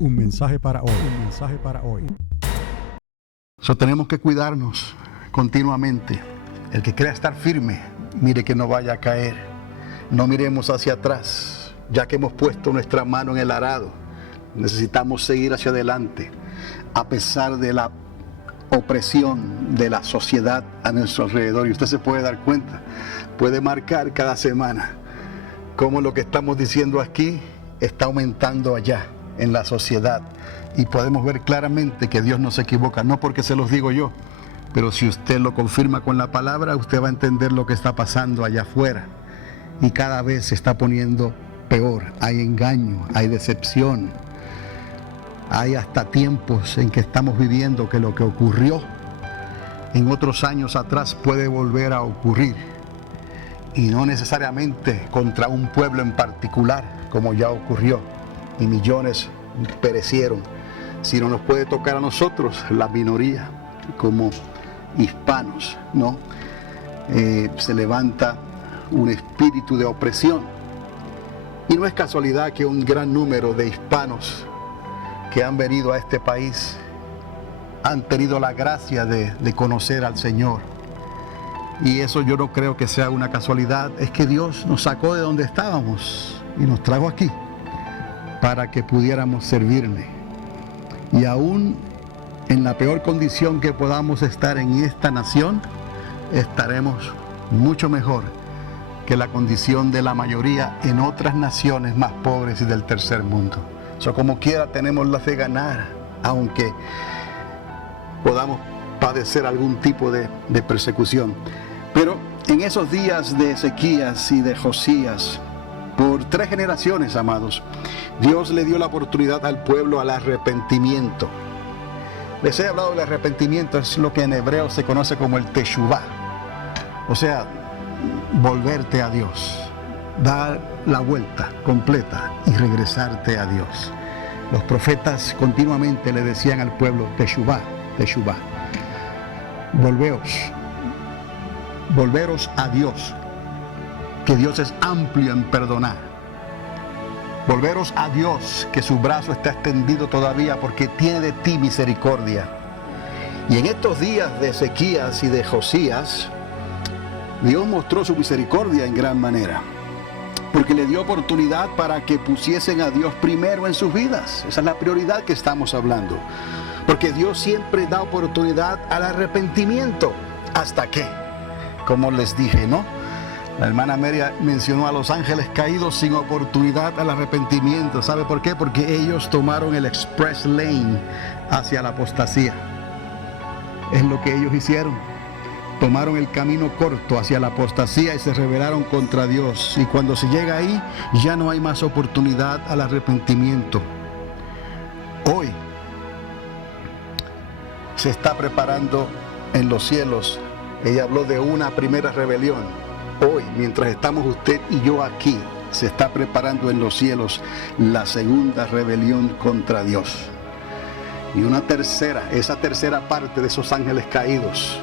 Un mensaje para hoy. Un mensaje para hoy. Tenemos que cuidarnos continuamente. El que crea estar firme, mire que no vaya a caer. No miremos hacia atrás, ya que hemos puesto nuestra mano en el arado. Necesitamos seguir hacia adelante, a pesar de la opresión de la sociedad a nuestro alrededor. Y usted se puede dar cuenta, puede marcar cada semana cómo lo que estamos diciendo aquí está aumentando allá en la sociedad. Y podemos ver claramente que Dios no se equivoca, no porque se los digo yo, pero si usted lo confirma con la palabra, usted va a entender lo que está pasando allá afuera. Y cada vez se está poniendo peor. Hay engaño, hay decepción. Hay hasta tiempos en que estamos viviendo que lo que ocurrió en otros años atrás puede volver a ocurrir. Y no necesariamente contra un pueblo en particular, como ya ocurrió, y millones perecieron, sino nos puede tocar a nosotros, la minoría, como hispanos, ¿no? Se levanta un espíritu de opresión. Y no es casualidad que un gran número de hispanos que han venido a este país han tenido la gracia de conocer al Señor. Y eso yo no creo que sea una casualidad. Es que Dios nos sacó de donde estábamos y nos trajo aquí para que pudiéramos servirle. Y aún en la peor condición que podamos estar en esta nación, estaremos mucho mejor que la condición de la mayoría en otras naciones más pobres y del tercer mundo. Como quiera tenemos la fe ganar, aunque podamos padecer algún tipo de persecución. Pero en esos días de Ezequías y de Josías, por 3 generaciones, amados, Dios le dio la oportunidad al pueblo al arrepentimiento. Les he hablado del arrepentimiento, es lo que en hebreo se conoce como el teshuvá. O sea, volverte a Dios, dar la vuelta completa y regresarte a Dios. Los profetas continuamente le decían al pueblo, teshuvá, teshuvá. Volveros a Dios, que Dios es amplio en perdonar. Volveros a Dios, que su brazo está extendido todavía porque tiene de ti misericordia. Y en estos días de Ezequías y de Josías, Dios mostró su misericordia en gran manera, porque le dio oportunidad para que pusiesen a Dios primero en sus vidas. Esa es la prioridad que estamos hablando, porque Dios siempre da oportunidad al arrepentimiento. ¿Hasta qué? Como les dije, ¿no? La hermana María mencionó a los ángeles caídos sin oportunidad al arrepentimiento. ¿Sabe por qué? Porque ellos tomaron el express lane hacia la apostasía. Es lo que ellos hicieron. Tomaron el camino corto hacia la apostasía y se rebelaron contra Dios. Y cuando se llega ahí, ya no hay más oportunidad al arrepentimiento. Hoy se está preparando en los cielos. Ella habló de una primera rebelión. Hoy, mientras estamos usted y yo aquí, se está preparando en los cielos la segunda rebelión contra Dios. Y esa tercera parte de esos ángeles caídos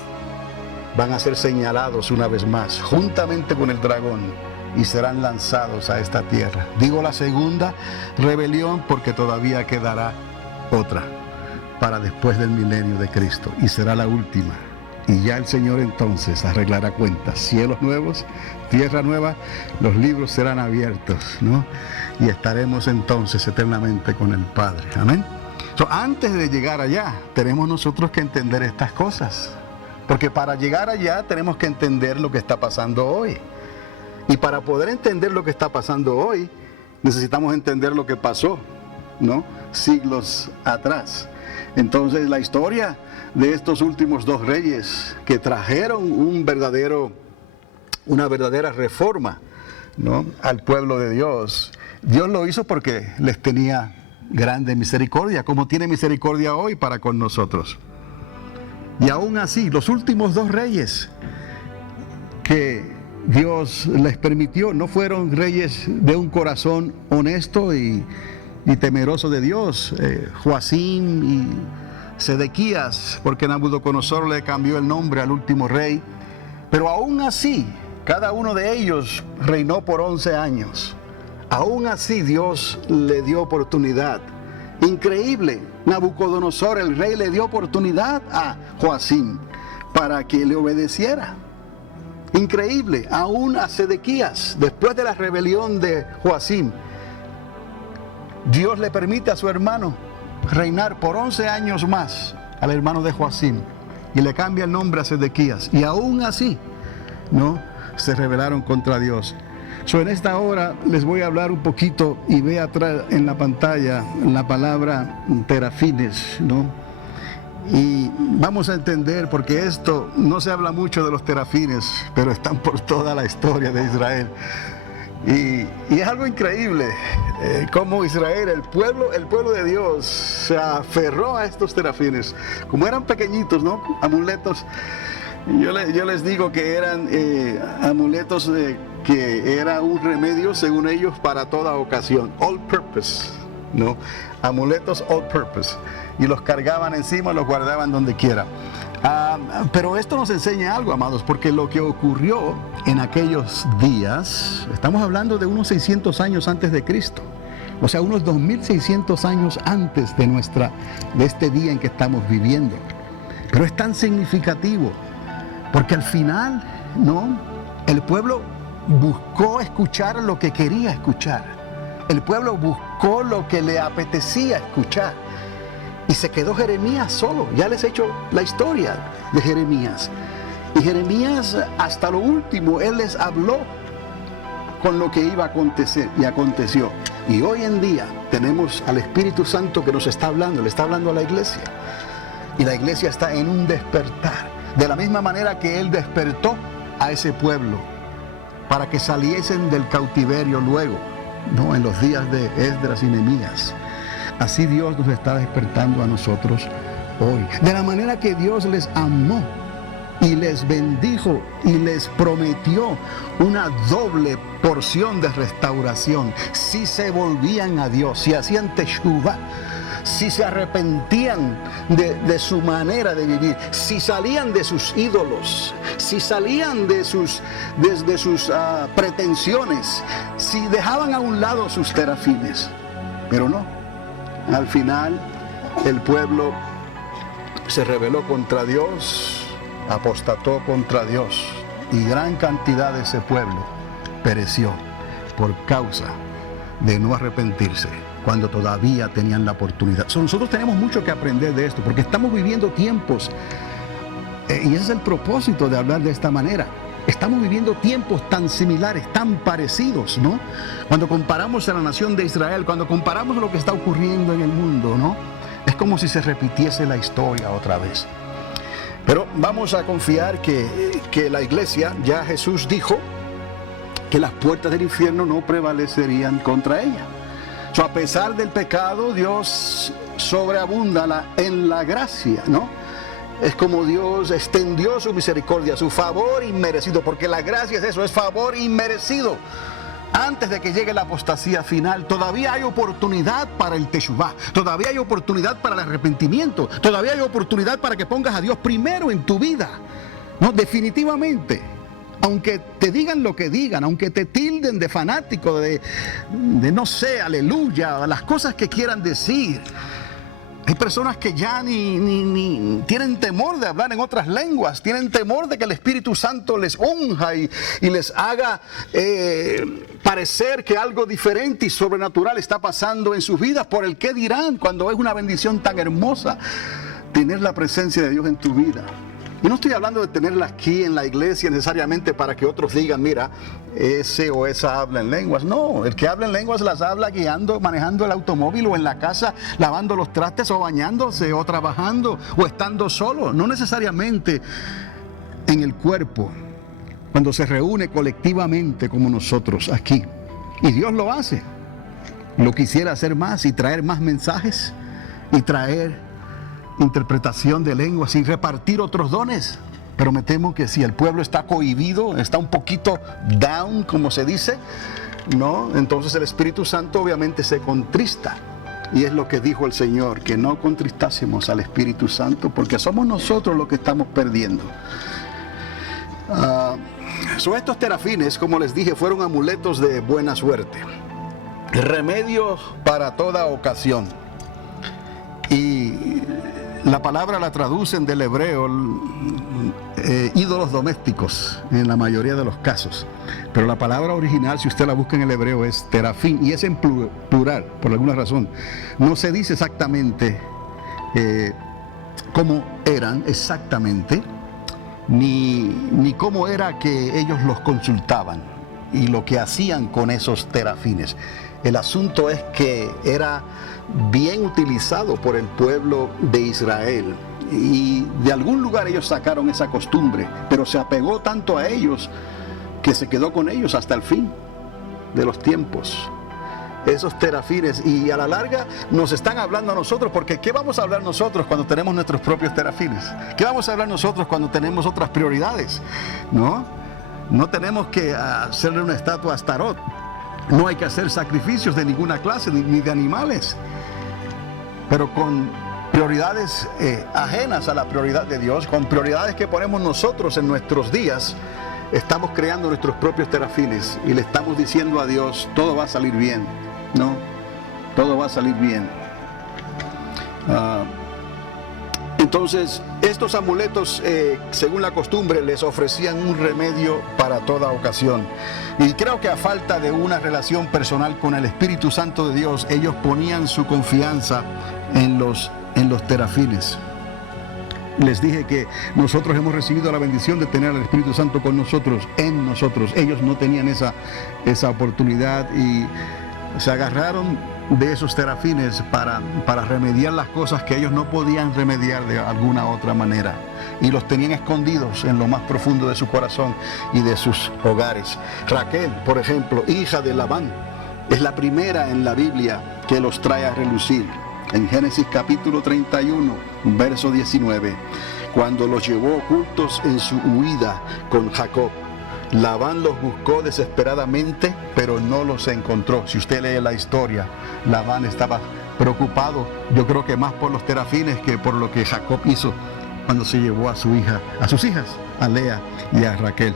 van a ser señalados una vez más, juntamente con el dragón, y serán lanzados a esta tierra. Digo la segunda rebelión porque todavía quedará otra para después del milenio de Cristo, y será la última. Y ya el Señor entonces arreglará cuentas. Cielos nuevos, tierra nueva, los libros serán abiertos, ¿no? Y estaremos entonces eternamente con el Padre. Amén. Antes de llegar allá, tenemos nosotros que entender estas cosas. Porque para llegar allá tenemos que entender lo que está pasando hoy. Y para poder entender lo que está pasando hoy, necesitamos entender lo que pasó, ¿no? Siglos atrás. Entonces la historia de estos últimos 2 reyes que trajeron una verdadera reforma, ¿no?, al pueblo de Dios. Dios lo hizo porque les tenía grande misericordia, como tiene misericordia hoy para con nosotros. Y aún así, los últimos 2 reyes que Dios les permitió no fueron reyes de un corazón honesto y temeroso de Dios. Joacim y Sedequías, porque Nabucodonosor le cambió el nombre al último rey. Pero aún así, cada uno de ellos reinó por 11 años. Aún así Dios le dio oportunidad Increíble. Nabucodonosor, el rey, le dio oportunidad a Joacim para que le obedeciera. Increíble. Aún a Sedequías, después de la rebelión de Joacim, Dios le permite a su hermano reinar por 11 años más, al hermano de Joacim, y le cambia el nombre a Sedequías. Y aún así, ¿no?, se rebelaron contra Dios. En esta hora les voy a hablar un poquito, y ve atrás en la pantalla la palabra terafines, ¿no? Y vamos a entender, porque esto no se habla mucho de los terafines, pero están por toda la historia de Israel. Y es algo increíble cómo Israel, el pueblo de Dios, se aferró a estos terafines. Como eran pequeñitos, ¿no?, amuletos. Yo les digo que eran amuletos que era un remedio, según ellos, para toda ocasión. All purpose, ¿no? Amuletos all purpose. Y los cargaban encima, los guardaban donde quiera. Pero esto nos enseña algo, amados, porque lo que ocurrió en aquellos días, estamos hablando de unos 600 años antes de Cristo. O sea, unos 2600 años antes de este día en que estamos viviendo. Pero es tan significativo, porque al final, ¿no?, el pueblo buscó escuchar lo que quería escuchar. El pueblo buscó lo que le apetecía escuchar. Y se quedó Jeremías solo. Ya les he hecho la historia de Jeremías. Y Jeremías, hasta lo último, él les habló con lo que iba a acontecer, y aconteció. Y hoy en día tenemos al Espíritu Santo que nos está hablando, le está hablando a la iglesia. Y la iglesia está en un despertar. De la misma manera que Él despertó a ese pueblo para que saliesen del cautiverio luego, ¿no?, en los días de Esdras y Nehemías. Así Dios nos está despertando a nosotros hoy. De la manera que Dios les amó y les bendijo y les prometió una doble porción de restauración si se volvían a Dios, si hacían teshuvah, si se arrepentían de su manera de vivir, si salían de sus ídolos, si salían de sus pretensiones, si dejaban a un lado sus terafines. Pero no, al final el pueblo se rebeló contra Dios, apostató contra Dios, y gran cantidad de ese pueblo pereció por causa de no arrepentirse cuando todavía tenían la oportunidad. Nosotros tenemos mucho que aprender de esto, porque estamos viviendo tiempos, y ese es el propósito de hablar de esta manera. Estamos viviendo tiempos tan similares, tan parecidos, ¿no? Cuando comparamos a la nación de Israel, cuando comparamos lo que está ocurriendo en el mundo, ¿no?, es como si se repitiese la historia otra vez. Pero vamos a confiar que la iglesia, ya Jesús dijo que las puertas del infierno no prevalecerían contra ella. A pesar del pecado, Dios sobreabunda en la gracia, ¿no? Es como Dios extendió su misericordia, su favor inmerecido, porque la gracia es eso, es favor inmerecido. Antes de que llegue la apostasía final, todavía hay oportunidad para el teshuvah, todavía hay oportunidad para el arrepentimiento, todavía hay oportunidad para que pongas a Dios primero en tu vida, ¿no? Definitivamente. Aunque te digan lo que digan, aunque te tilden de fanático, de no sé, aleluya, las cosas que quieran decir. Hay personas que ya ni tienen temor de hablar en otras lenguas, tienen temor de que el Espíritu Santo les unja y les haga parecer que algo diferente y sobrenatural está pasando en sus vidas, por el qué dirán, cuando es una bendición tan hermosa tener la presencia de Dios en tu vida. Y no estoy hablando de tenerla aquí en la iglesia necesariamente para que otros digan, mira, ese o esa habla en lenguas. No, el que habla en lenguas las habla guiando, manejando el automóvil, o en la casa, lavando los trastes, o bañándose, o trabajando, o estando solo. No necesariamente en el cuerpo, cuando se reúne colectivamente como nosotros aquí. Y Dios lo hace. Lo quisiera hacer más y traer más mensajes y traer interpretación de lenguas y repartir otros dones, pero me temo que si el pueblo está cohibido, está un poquito down, como se dice, ¿no?, entonces el Espíritu Santo obviamente se contrista, y es lo que dijo el Señor, que no contristásemos al Espíritu Santo, porque somos nosotros los que estamos perdiendo. Estos terafines, como les dije, fueron amuletos de buena suerte, remedios para toda ocasión. la palabra la traducen del hebreo ídolos domésticos en la mayoría de los casos, pero la palabra original, si usted la busca en el hebreo, es terafín, y es en plural, por alguna razón. No se dice exactamente cómo eran exactamente, ni cómo era que ellos los consultaban y lo que hacían con esos terafines. El asunto es que era bien utilizado por el pueblo de Israel, y de algún lugar ellos sacaron esa costumbre, pero se apegó tanto a ellos que se quedó con ellos hasta el fin de los tiempos. Esos terafines, y a la larga nos están hablando a nosotros, porque ¿qué vamos a hablar nosotros cuando tenemos nuestros propios terafines? ¿Qué vamos a hablar nosotros cuando tenemos otras prioridades? No tenemos que hacerle una estatua a Astarot. No hay que hacer sacrificios de ninguna clase, ni de animales, pero con prioridades ajenas a la prioridad de Dios, con prioridades que ponemos nosotros en nuestros días. Estamos creando nuestros propios terafines y le estamos diciendo a Dios, todo va a salir bien. No, todo va a salir bien. Entonces, estos amuletos, según la costumbre, les ofrecían un remedio para toda ocasión. Y creo que a falta de una relación personal con el Espíritu Santo de Dios, ellos ponían su confianza en los terafines. Les dije que nosotros hemos recibido la bendición de tener al Espíritu Santo con nosotros, en nosotros. Ellos no tenían esa oportunidad y se agarraron de esos terafines para remediar las cosas que ellos no podían remediar de alguna otra manera, y los tenían escondidos en lo más profundo de su corazón y de sus hogares. Raquel, por ejemplo, hija de Labán, es la primera en la Biblia que los trae a relucir. En Génesis capítulo 31, verso 19, cuando los llevó ocultos en su huida con Jacob, Labán los buscó desesperadamente, pero no los encontró. Si usted lee la historia, Labán estaba preocupado, yo creo que más por los terafines que por lo que Jacob hizo cuando se llevó a sus hijas, a Lea y a Raquel.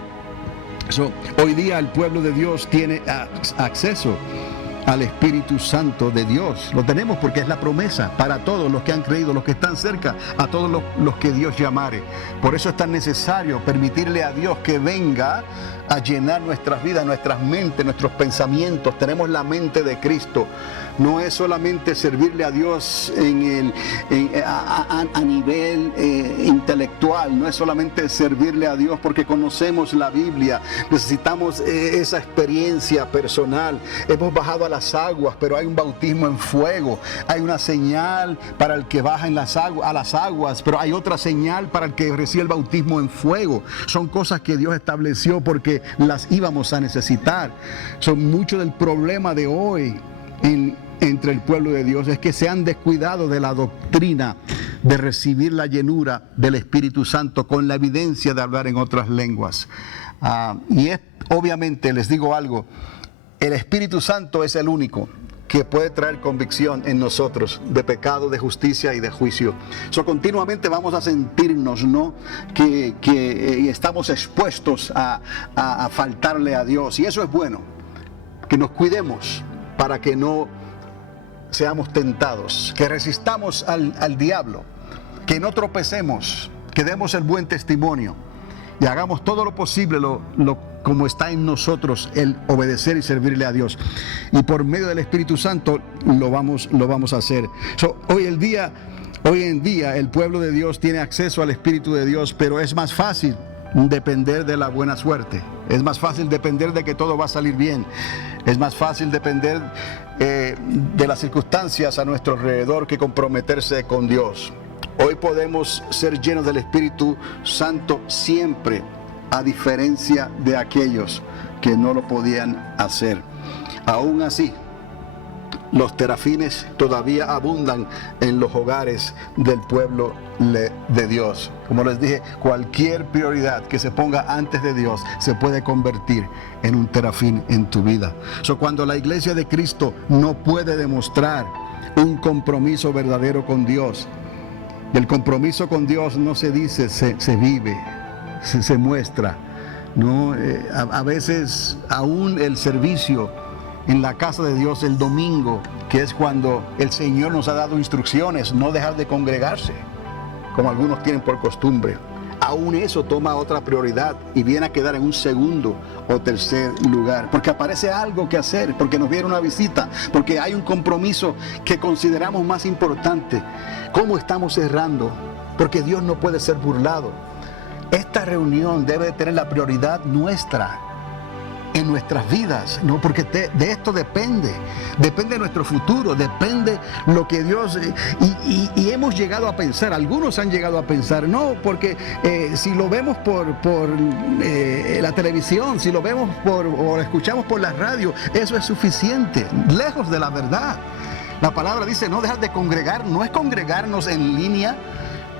Hoy día el pueblo de Dios tiene acceso al Espíritu Santo de Dios. Lo tenemos porque es la promesa para todos los que han creído, los que están cerca, a todos los que Dios llamare. Por eso es tan necesario permitirle a Dios que venga a llenar nuestras vidas, nuestras mentes, nuestros pensamientos. Tenemos la mente de Cristo. No es solamente servirle a Dios a nivel intelectual, no es solamente servirle a Dios porque conocemos la Biblia. Necesitamos esa experiencia personal. Hemos bajado a las aguas, pero hay un bautismo en fuego. Hay una señal para el que baja a las aguas, pero hay otra señal para el que recibe el bautismo en fuego. Son cosas que Dios estableció porque las íbamos a necesitar. Son mucho del problema de hoy entre el pueblo de Dios, es que se han descuidado de la doctrina de recibir la llenura del Espíritu Santo con la evidencia de hablar en otras lenguas. Obviamente, les digo algo, el Espíritu Santo es el único que puede traer convicción en nosotros de pecado, de justicia y de juicio. Continuamente vamos a sentirnos, ¿no?, que estamos expuestos a faltarle a Dios, y eso es bueno, que nos cuidemos para que no seamos tentados, que resistamos al diablo, que no tropecemos, que demos el buen testimonio y hagamos todo lo posible, como está en nosotros, el obedecer y servirle a Dios. Y por medio del Espíritu Santo lo vamos a hacer. Hoy en día el pueblo de Dios tiene acceso al Espíritu de Dios, pero es más fácil depender de la buena suerte. Es más fácil depender de que todo va a salir bien. Es más fácil depender de las circunstancias a nuestro alrededor que comprometerse con Dios. Hoy podemos ser llenos del Espíritu Santo siempre, a diferencia de aquellos que no lo podían hacer. Aún así, los terafines todavía abundan en los hogares del pueblo de Dios. Como les dije, cualquier prioridad que se ponga antes de Dios se puede convertir en un terafín en tu vida. Cuando la iglesia de Cristo no puede demostrar un compromiso verdadero con Dios, el compromiso con Dios no se dice, se vive, se muestra, ¿no? A veces aún el servicio en la casa de Dios el domingo, que es cuando el Señor nos ha dado instrucciones, no dejar de congregarse, como algunos tienen por costumbre. Aún eso toma otra prioridad y viene a quedar en un segundo o tercer lugar, porque aparece algo que hacer, porque nos viene una visita, porque hay un compromiso que consideramos más importante. ¿Cómo estamos cerrando? Porque Dios no puede ser burlado. Esta reunión debe de tener la prioridad nuestra en nuestras vidas, ¿no? Porque de esto depende nuestro futuro, depende lo que Dios... Y hemos llegado a pensar, algunos han llegado a pensar, no, porque si lo vemos por la televisión, si lo vemos o lo escuchamos por la radio, eso es suficiente, lejos de la verdad. La palabra dice no dejar de congregar, no es congregarnos en línea,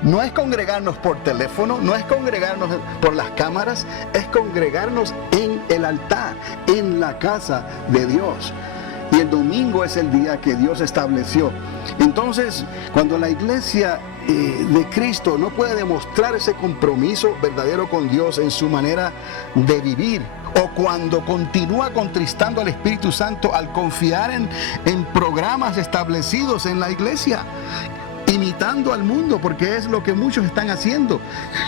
no es congregarnos por teléfono, no es congregarnos por las cámaras, es congregarnos en el altar, en la casa de Dios. Y el domingo es el día que Dios estableció. Entonces, cuando la iglesia de Cristo no puede demostrar ese compromiso verdadero con Dios en su manera de vivir, o cuando continúa contristando al Espíritu Santo al confiar en programas establecidos en la iglesia, imitando al mundo, porque es lo que muchos están haciendo.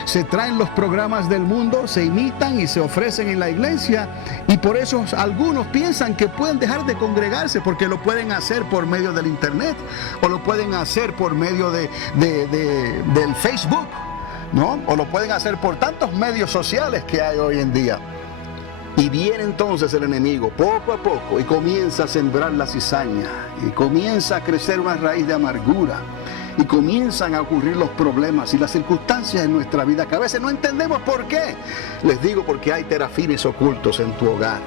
Se traen los programas del mundo, se imitan y se ofrecen en la iglesia, y por eso algunos piensan que pueden dejar de congregarse porque lo pueden hacer por medio del internet o lo pueden hacer por medio del Facebook, ¿no? O lo pueden hacer por tantos medios sociales que hay hoy en día. Y viene entonces el enemigo poco a poco y comienza a sembrar la cizaña y comienza a crecer una raíz de amargura. Y comienzan a ocurrir los problemas y las circunstancias en nuestra vida que a veces no entendemos por qué. Les digo, porque hay terafines ocultos en tu hogar.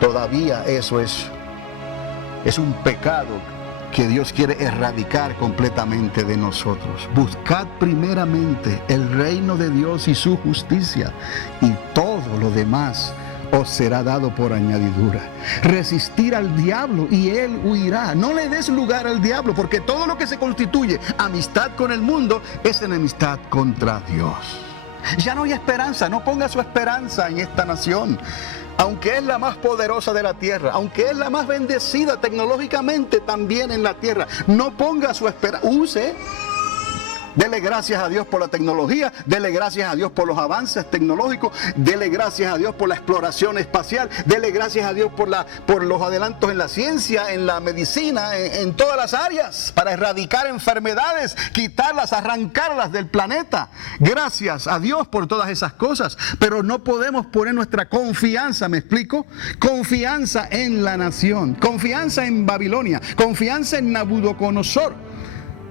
Todavía eso es un pecado que Dios quiere erradicar completamente de nosotros. Buscad primeramente el reino de Dios y su justicia, y todo lo demás os será dado por añadidura. Resistir al diablo y él huirá. No le des lugar al diablo, porque todo lo que se constituye amistad con el mundo es enemistad contra Dios. Ya no hay esperanza. No ponga su esperanza en esta nación, aunque es la más poderosa de la tierra, aunque es la más bendecida tecnológicamente también en la tierra. No ponga su esperanza. Dele gracias a Dios por la tecnología, dele gracias a Dios por los avances tecnológicos, dele gracias a Dios por la exploración espacial, dele gracias a Dios por los adelantos en la ciencia, en la medicina, en todas las áreas, para erradicar enfermedades, quitarlas, arrancarlas del planeta. Gracias a Dios por todas esas cosas, pero no podemos poner nuestra confianza, ¿me explico? Confianza en la nación, confianza en Babilonia, confianza en Nabucodonosor.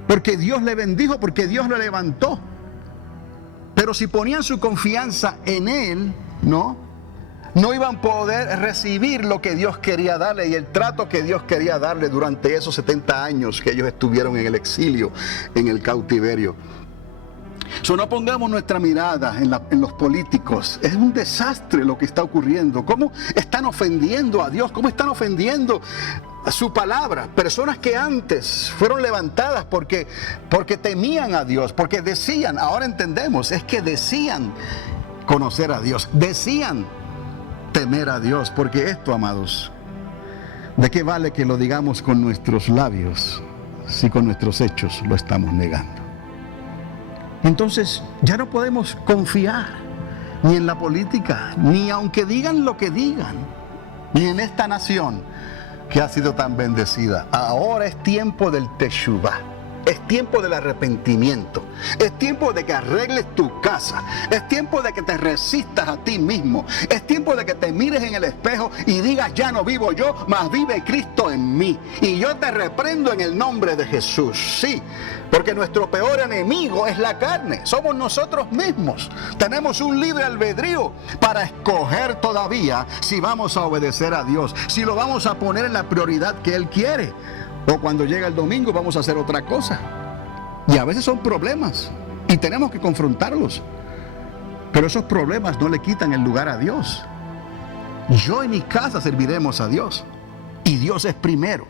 Porque Dios le bendijo, porque Dios le levantó. Pero si ponían su confianza en Él, no iban a poder recibir lo que Dios quería darle y el trato que Dios quería darle durante esos 70 años que ellos estuvieron en el exilio, en el cautiverio. No pongamos nuestra mirada en los políticos. Es un desastre lo que está ocurriendo. ¿Cómo están ofendiendo a Dios? ¿Cómo están ofendiendo a su palabra? Personas que antes fueron levantadas porque temían a Dios, porque decían, ahora entendemos, es que decían conocer a Dios, decían temer a Dios, porque esto, amados, ¿de qué vale que lo digamos con nuestros labios si con nuestros hechos lo estamos negando? Entonces ya no podemos confiar ni en la política, ni aunque digan lo que digan, ni en esta nación que ha sido tan bendecida. Ahora es tiempo del teshuvá. Es tiempo del arrepentimiento. Es tiempo de que arregles tu casa. Es tiempo de que te resistas a ti mismo. Es tiempo de que te mires en el espejo y digas, ya no vivo yo, mas vive Cristo en mí. Y yo te reprendo en el nombre de Jesús. Sí, porque nuestro peor enemigo es la carne. Somos nosotros mismos. Tenemos un libre albedrío para escoger todavía si vamos a obedecer a Dios, si lo vamos a poner en la prioridad que Él quiere. O cuando llega el domingo vamos a hacer otra cosa. Y a veces son problemas y tenemos que confrontarlos. Pero esos problemas no le quitan el lugar a Dios. Yo y mi casa serviremos a Dios. Y Dios es primero.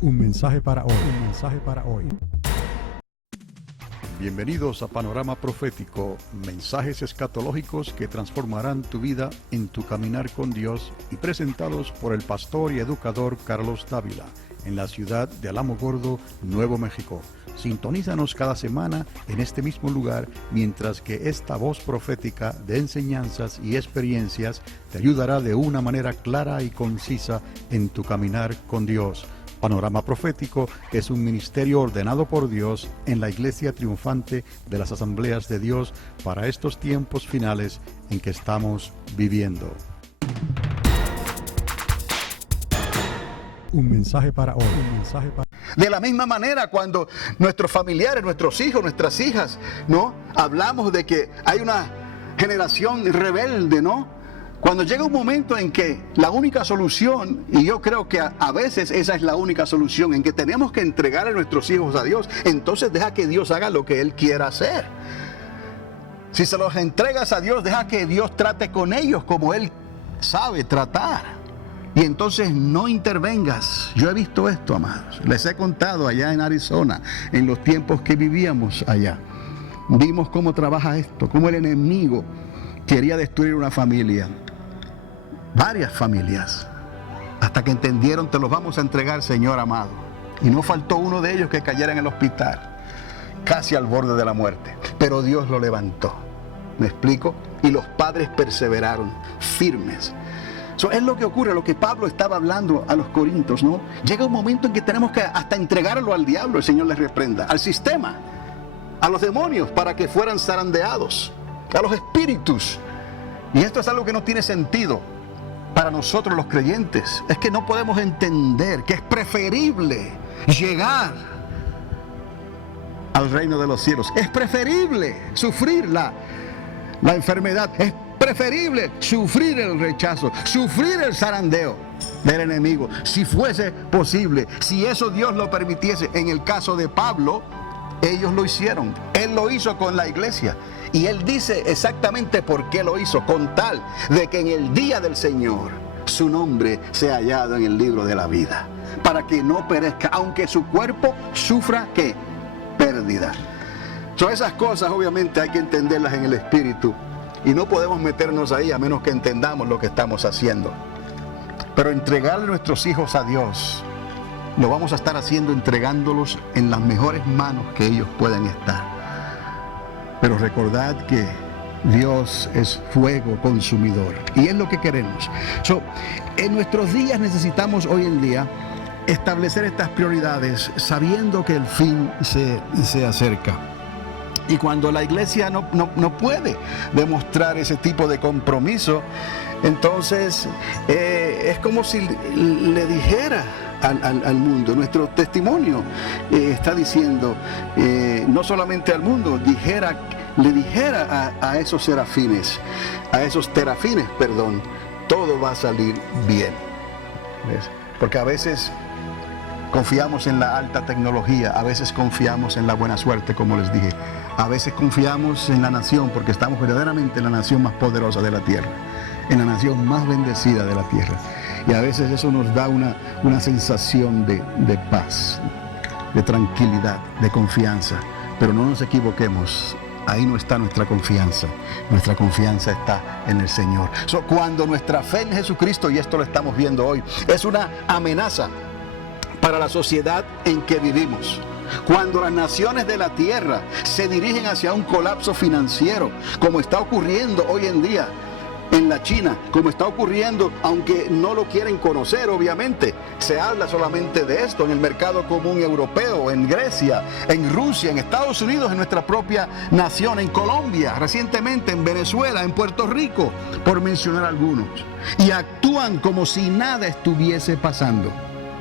Un mensaje para hoy. Un mensaje para hoy. Bienvenidos a Panorama Profético, mensajes escatológicos que transformarán tu vida en tu caminar con Dios y presentados por el pastor y educador Carlos Dávila. en la ciudad de Alamogordo, Nuevo México. Sintonízanos cada semana en este mismo lugar, mientras que esta voz profética de enseñanzas y experiencias te ayudará de una manera clara y concisa en tu caminar con Dios. Panorama Profético es un ministerio ordenado por Dios en la Iglesia Triunfante de las Asambleas de Dios para estos tiempos finales en que estamos viviendo. Un mensaje para hoy. De la misma manera, cuando nuestros familiares, nuestros hijos, nuestras hijas, ¿no? Hablamos de que hay una generación rebelde, ¿no? Cuando llega un momento en que la única solución, y yo creo que a veces esa es la única solución, en que tenemos que entregar a nuestros hijos a Dios, entonces deja que Dios haga lo que Él quiera hacer. Si se los entregas a Dios, deja que Dios trate con ellos como Él sabe tratar. Y entonces no intervengas. Yo he visto esto, amados. Les he contado allá en Arizona, en los tiempos que vivíamos allá. Vimos cómo trabaja esto, cómo el enemigo quería destruir una familia. Varias familias. Hasta que entendieron, te los vamos a entregar, Señor amado. Y no faltó uno de ellos que cayera en el hospital, casi al borde de la muerte. Pero Dios lo levantó. ¿Me explico? Y los padres perseveraron, firmes. Eso es lo que ocurre, lo que Pablo estaba hablando a los corintios, ¿no? Llega un momento en que tenemos que hasta entregarlo al diablo, el Señor les reprenda, al sistema, a los demonios, para que fueran zarandeados, a los espíritus. Y esto es algo que no tiene sentido para nosotros los creyentes. Es que no podemos entender que es preferible llegar al reino de los cielos. Es preferible sufrir la enfermedad. Es preferible sufrir el rechazo, sufrir el zarandeo del enemigo, si fuese posible, si eso Dios lo permitiese. En el caso de Pablo, ellos lo hicieron. Él lo hizo con la iglesia. Y él dice exactamente por qué lo hizo, con tal de que en el día del Señor su nombre sea hallado en el libro de la vida, para que no perezca, aunque su cuerpo sufra, ¿qué? Pérdida. Son esas cosas, obviamente hay que entenderlas en el espíritu, y no podemos meternos ahí a menos que entendamos lo que estamos haciendo. Pero entregarle nuestros hijos a Dios, lo vamos a estar haciendo entregándolos en las mejores manos que ellos puedan estar. Pero recordad que Dios es fuego consumidor, y es lo que queremos. En nuestros días necesitamos hoy en día establecer estas prioridades, sabiendo que el fin se acerca. Y cuando la iglesia no puede demostrar ese tipo de compromiso, entonces es como si le dijera al mundo. Nuestro testimonio está diciendo, no solamente al mundo, le dijera a esos serafines, a esos terafines, perdón, todo va a salir bien. ¿Ves? Porque a veces confiamos en la alta tecnología, a veces confiamos en la buena suerte, como les dije. A veces confiamos en la nación, porque estamos verdaderamente en la nación más poderosa de la tierra, en la nación más bendecida de la tierra. Y a veces eso nos da una sensación de paz, de tranquilidad, de confianza. Pero no nos equivoquemos, ahí no está nuestra confianza. Nuestra confianza está en el Señor. Cuando nuestra fe en Jesucristo, y esto lo estamos viendo hoy, es una amenaza para la sociedad en que vivimos. Cuando las naciones de la tierra se dirigen hacia un colapso financiero, como está ocurriendo hoy en día en la China, como está ocurriendo, aunque no lo quieren conocer, obviamente, se habla solamente de esto en el mercado común europeo, en Grecia, en Rusia, en Estados Unidos, en nuestra propia nación, en Colombia, recientemente en Venezuela, en Puerto Rico, por mencionar algunos. Y actúan como si nada estuviese pasando.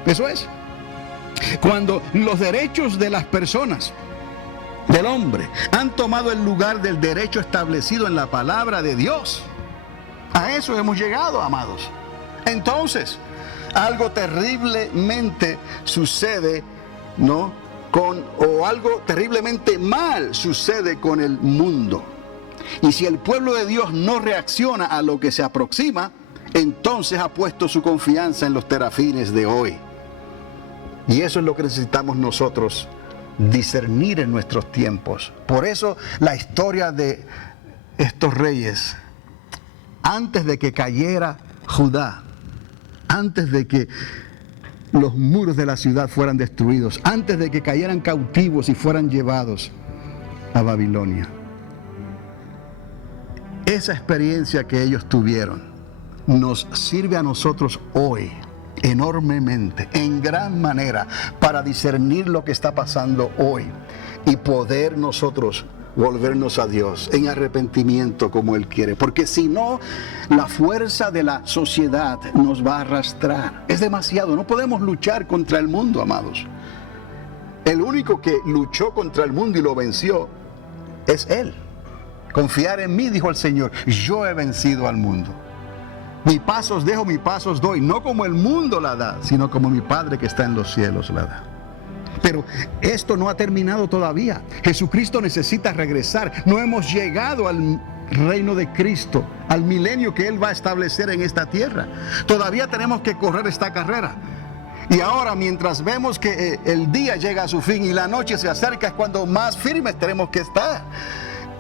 Eso es. Cuando los derechos de las personas, del hombre, han tomado el lugar del derecho establecido en la palabra de Dios. A eso hemos llegado, amados. Entonces, algo terriblemente sucede, ¿no? O algo terriblemente mal sucede con el mundo. Y si el pueblo de Dios no reacciona a lo que se aproxima, entonces ha puesto su confianza en los terafines de hoy. Y eso es lo que necesitamos nosotros discernir en nuestros tiempos. Por eso la historia de estos reyes, antes de que cayera Judá, antes de que los muros de la ciudad fueran destruidos, antes de que cayeran cautivos y fueran llevados a Babilonia. Esa experiencia que ellos tuvieron nos sirve a nosotros hoy enormemente, en gran manera, para discernir lo que está pasando hoy y poder nosotros volvernos a Dios en arrepentimiento como Él quiere, porque si no, la fuerza de la sociedad nos va a arrastrar. Es demasiado, no podemos luchar contra el mundo, amados. El único que luchó contra el mundo y lo venció es Él. Confiar en mí, dijo el Señor, yo he vencido al mundo. Mi paz os dejo, mi paz os doy, no como el mundo la da, sino como mi Padre que está en los cielos la da. Pero esto no ha terminado todavía. Jesucristo necesita regresar. No hemos llegado al reino de Cristo, al milenio que Él va a establecer en esta tierra. Todavía tenemos que correr esta carrera. Y ahora, mientras vemos que el día llega a su fin y la noche se acerca, es cuando más firmes tenemos que estar.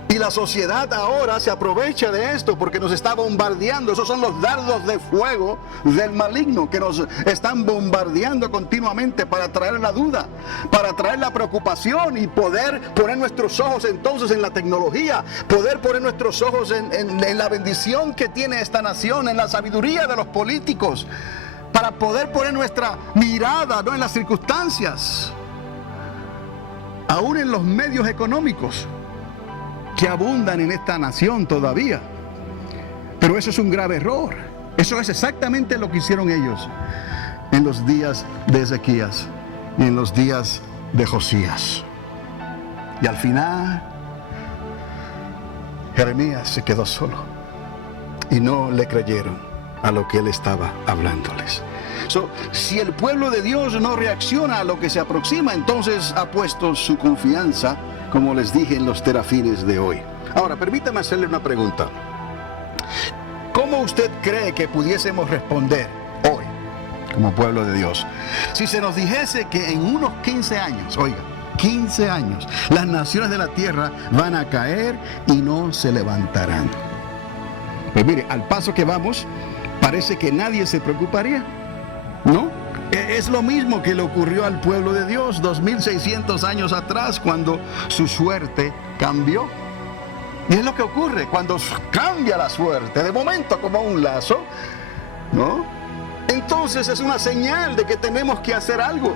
Y la sociedad ahora se aprovecha de esto porque nos está bombardeando. Esos son los dardos de fuego del maligno que nos están bombardeando continuamente para traer la duda, para traer la preocupación y poder poner nuestros ojos entonces en la tecnología, poder poner nuestros ojos en la bendición que tiene esta nación, en la sabiduría de los políticos, para poder poner nuestra mirada no en las circunstancias, aún en los medios económicos que abundan en esta nación todavía. Pero eso es un grave error. Eso es exactamente lo que hicieron ellos en los días de Ezequías y en los días de Josías. Y al final, Jeremías se quedó solo y no le creyeron a lo que él estaba hablándoles. Si el pueblo de Dios no reacciona a lo que se aproxima, entonces ha puesto su confianza, como les dije, en los terafines de hoy. Ahora, permítame hacerle una pregunta. ¿Cómo usted cree que pudiésemos responder hoy, como pueblo de Dios, si se nos dijese que en unos 15 años, oiga, 15 años, las naciones de la tierra van a caer y no se levantarán? Pues mire, al paso que vamos, parece que nadie se preocuparía, ¿no? Es lo mismo que le ocurrió al pueblo de Dios 2600 años atrás, cuando su suerte cambió. Y es lo que ocurre cuando cambia la suerte, de momento como un lazo, ¿no? Entonces es una señal de que tenemos que hacer algo.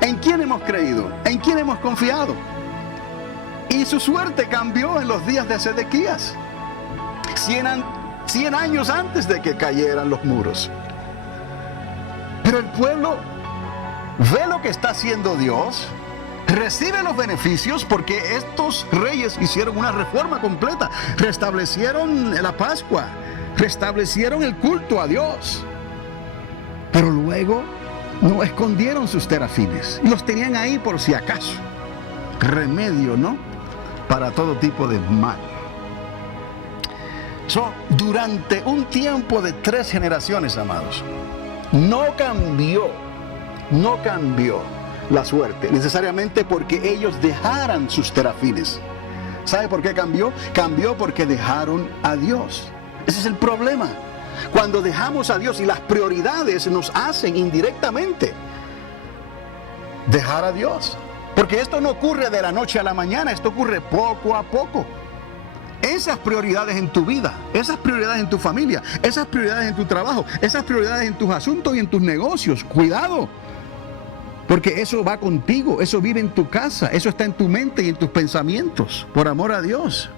¿En quién hemos creído? ¿En quién hemos confiado? Y su suerte cambió en los días de Sedequías, 100 años antes de que cayeran los muros. Pero el pueblo ve lo que está haciendo Dios, recibe los beneficios porque estos reyes hicieron una reforma completa, restablecieron la Pascua, restablecieron el culto a Dios. Pero luego no escondieron sus terafines y los tenían ahí por si acaso. Remedio, ¿no? Para todo tipo de mal. Durante un tiempo de 3 generaciones, amados, no cambió la suerte, necesariamente porque ellos dejaran sus terafines. ¿Sabe por qué cambió? Cambió porque dejaron a Dios. Ese es el problema. Cuando dejamos a Dios y las prioridades nos hacen indirectamente dejar a Dios. Porque esto no ocurre de la noche a la mañana, esto ocurre poco a poco. Esas prioridades en tu vida, esas prioridades en tu familia, esas prioridades en tu trabajo, esas prioridades en tus asuntos y en tus negocios, cuidado. Porque eso va contigo, eso vive en tu casa, eso está en tu mente y en tus pensamientos, por amor a Dios.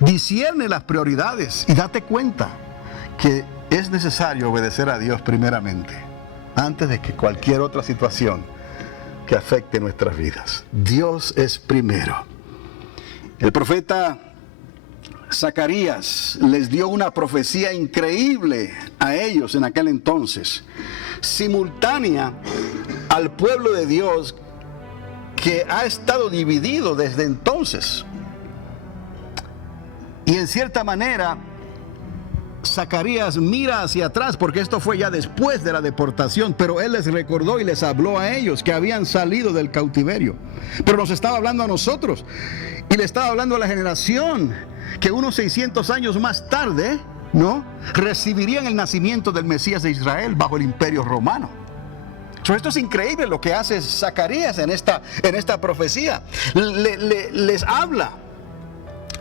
Discierne las prioridades y date cuenta que es necesario obedecer a Dios primeramente, antes de que cualquier otra situación que afecte nuestras vidas. Dios es primero. El profeta Zacarías les dio una profecía increíble a ellos en aquel entonces, simultánea al pueblo de Dios que ha estado dividido desde entonces. Y en cierta manera, Zacarías mira hacia atrás, porque esto fue ya después de la deportación, pero él les recordó y les habló a ellos que habían salido del cautiverio. Pero nos estaba hablando a nosotros y le estaba hablando a la generación que unos 600 años más tarde, ¿no?, recibirían el nacimiento del Mesías de Israel bajo el imperio romano. Esto es increíble lo que hace Zacarías en esta profecía. Les habla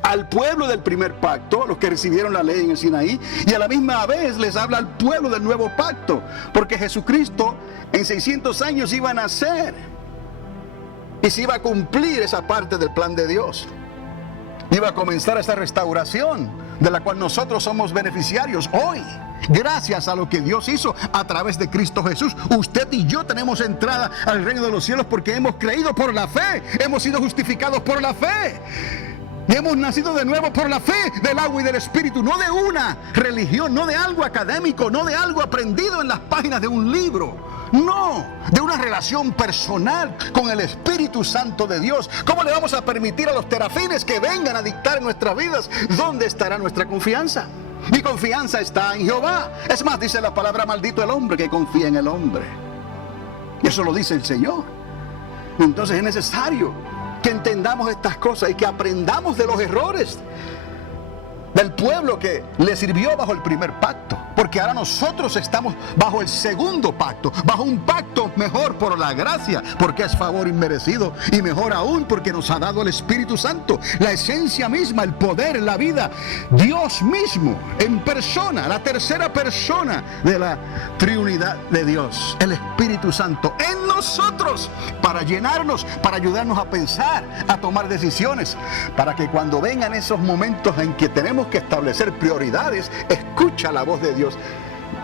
al pueblo del primer pacto, los que recibieron la ley en el Sinaí, y a la misma vez les habla al pueblo del nuevo pacto, porque Jesucristo en 600 años iba a nacer y se iba a cumplir esa parte del plan de Dios. Iba a comenzar esa restauración de la cual nosotros somos beneficiarios hoy. Gracias a lo que Dios hizo a través de Cristo Jesús, usted y yo tenemos entrada al reino de los cielos porque hemos creído por la fe, hemos sido justificados por la fe. Y hemos nacido de nuevo por la fe del agua y del Espíritu, no de una religión, no de algo académico, no de algo aprendido en las páginas de un libro, no, de una relación personal con el Espíritu Santo de Dios. ¿Cómo le vamos a permitir a los terafines que vengan a dictar en nuestras vidas dónde estará nuestra confianza? Mi confianza está en Jehová. Es más, dice la palabra, maldito el hombre que confía en el hombre. Y eso lo dice el Señor. Entonces es necesario que entendamos estas cosas y que aprendamos de los errores del pueblo que le sirvió bajo el primer pacto, porque ahora nosotros estamos bajo el segundo pacto, bajo un pacto mejor por la gracia, porque es favor inmerecido, y mejor aún porque nos ha dado el Espíritu Santo, la esencia misma, el poder, la vida, Dios mismo en persona, la tercera persona de la Trinidad de Dios, el Espíritu Santo en nosotros, para llenarnos, para ayudarnos a pensar, a tomar decisiones, para que cuando vengan esos momentos en que tenemos que establecer prioridades, escucha la voz de Dios.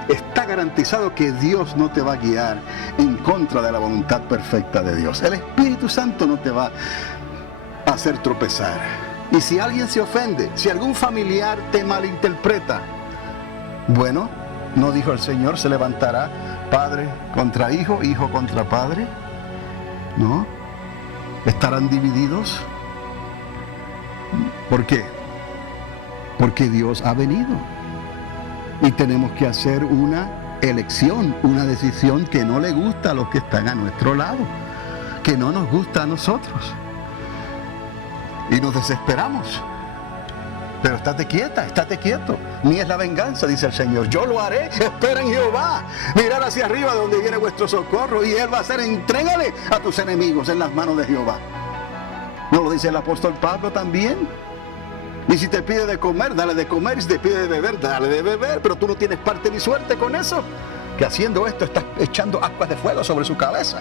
Está garantizado que Dios no te va a guiar en contra de la voluntad perfecta de Dios. El Espíritu Santo no te va a hacer tropezar. Y si alguien se ofende, si algún familiar te malinterpreta, bueno, ¿no dijo el Señor, se levantará padre contra hijo, hijo contra padre? ¿No? ¿Estarán divididos? ¿Por qué? Porque Dios ha venido y tenemos que hacer una elección, una decisión que no le gusta a los que están a nuestro lado, que no nos gusta a nosotros. Y nos desesperamos. Pero estate quieta, estate quieto. Mía es la venganza, dice el Señor. Yo lo haré. Espera en Jehová. Mirar hacia arriba de donde viene vuestro socorro. Y Él va a hacer, entrégale a tus enemigos en las manos de Jehová. ¿No lo dice el apóstol Pablo también? Y si te pide de comer, dale de comer. Y si te pide de beber, dale de beber. Pero tú no tienes parte ni suerte con eso. Que haciendo esto estás echando aguas de fuego sobre su cabeza.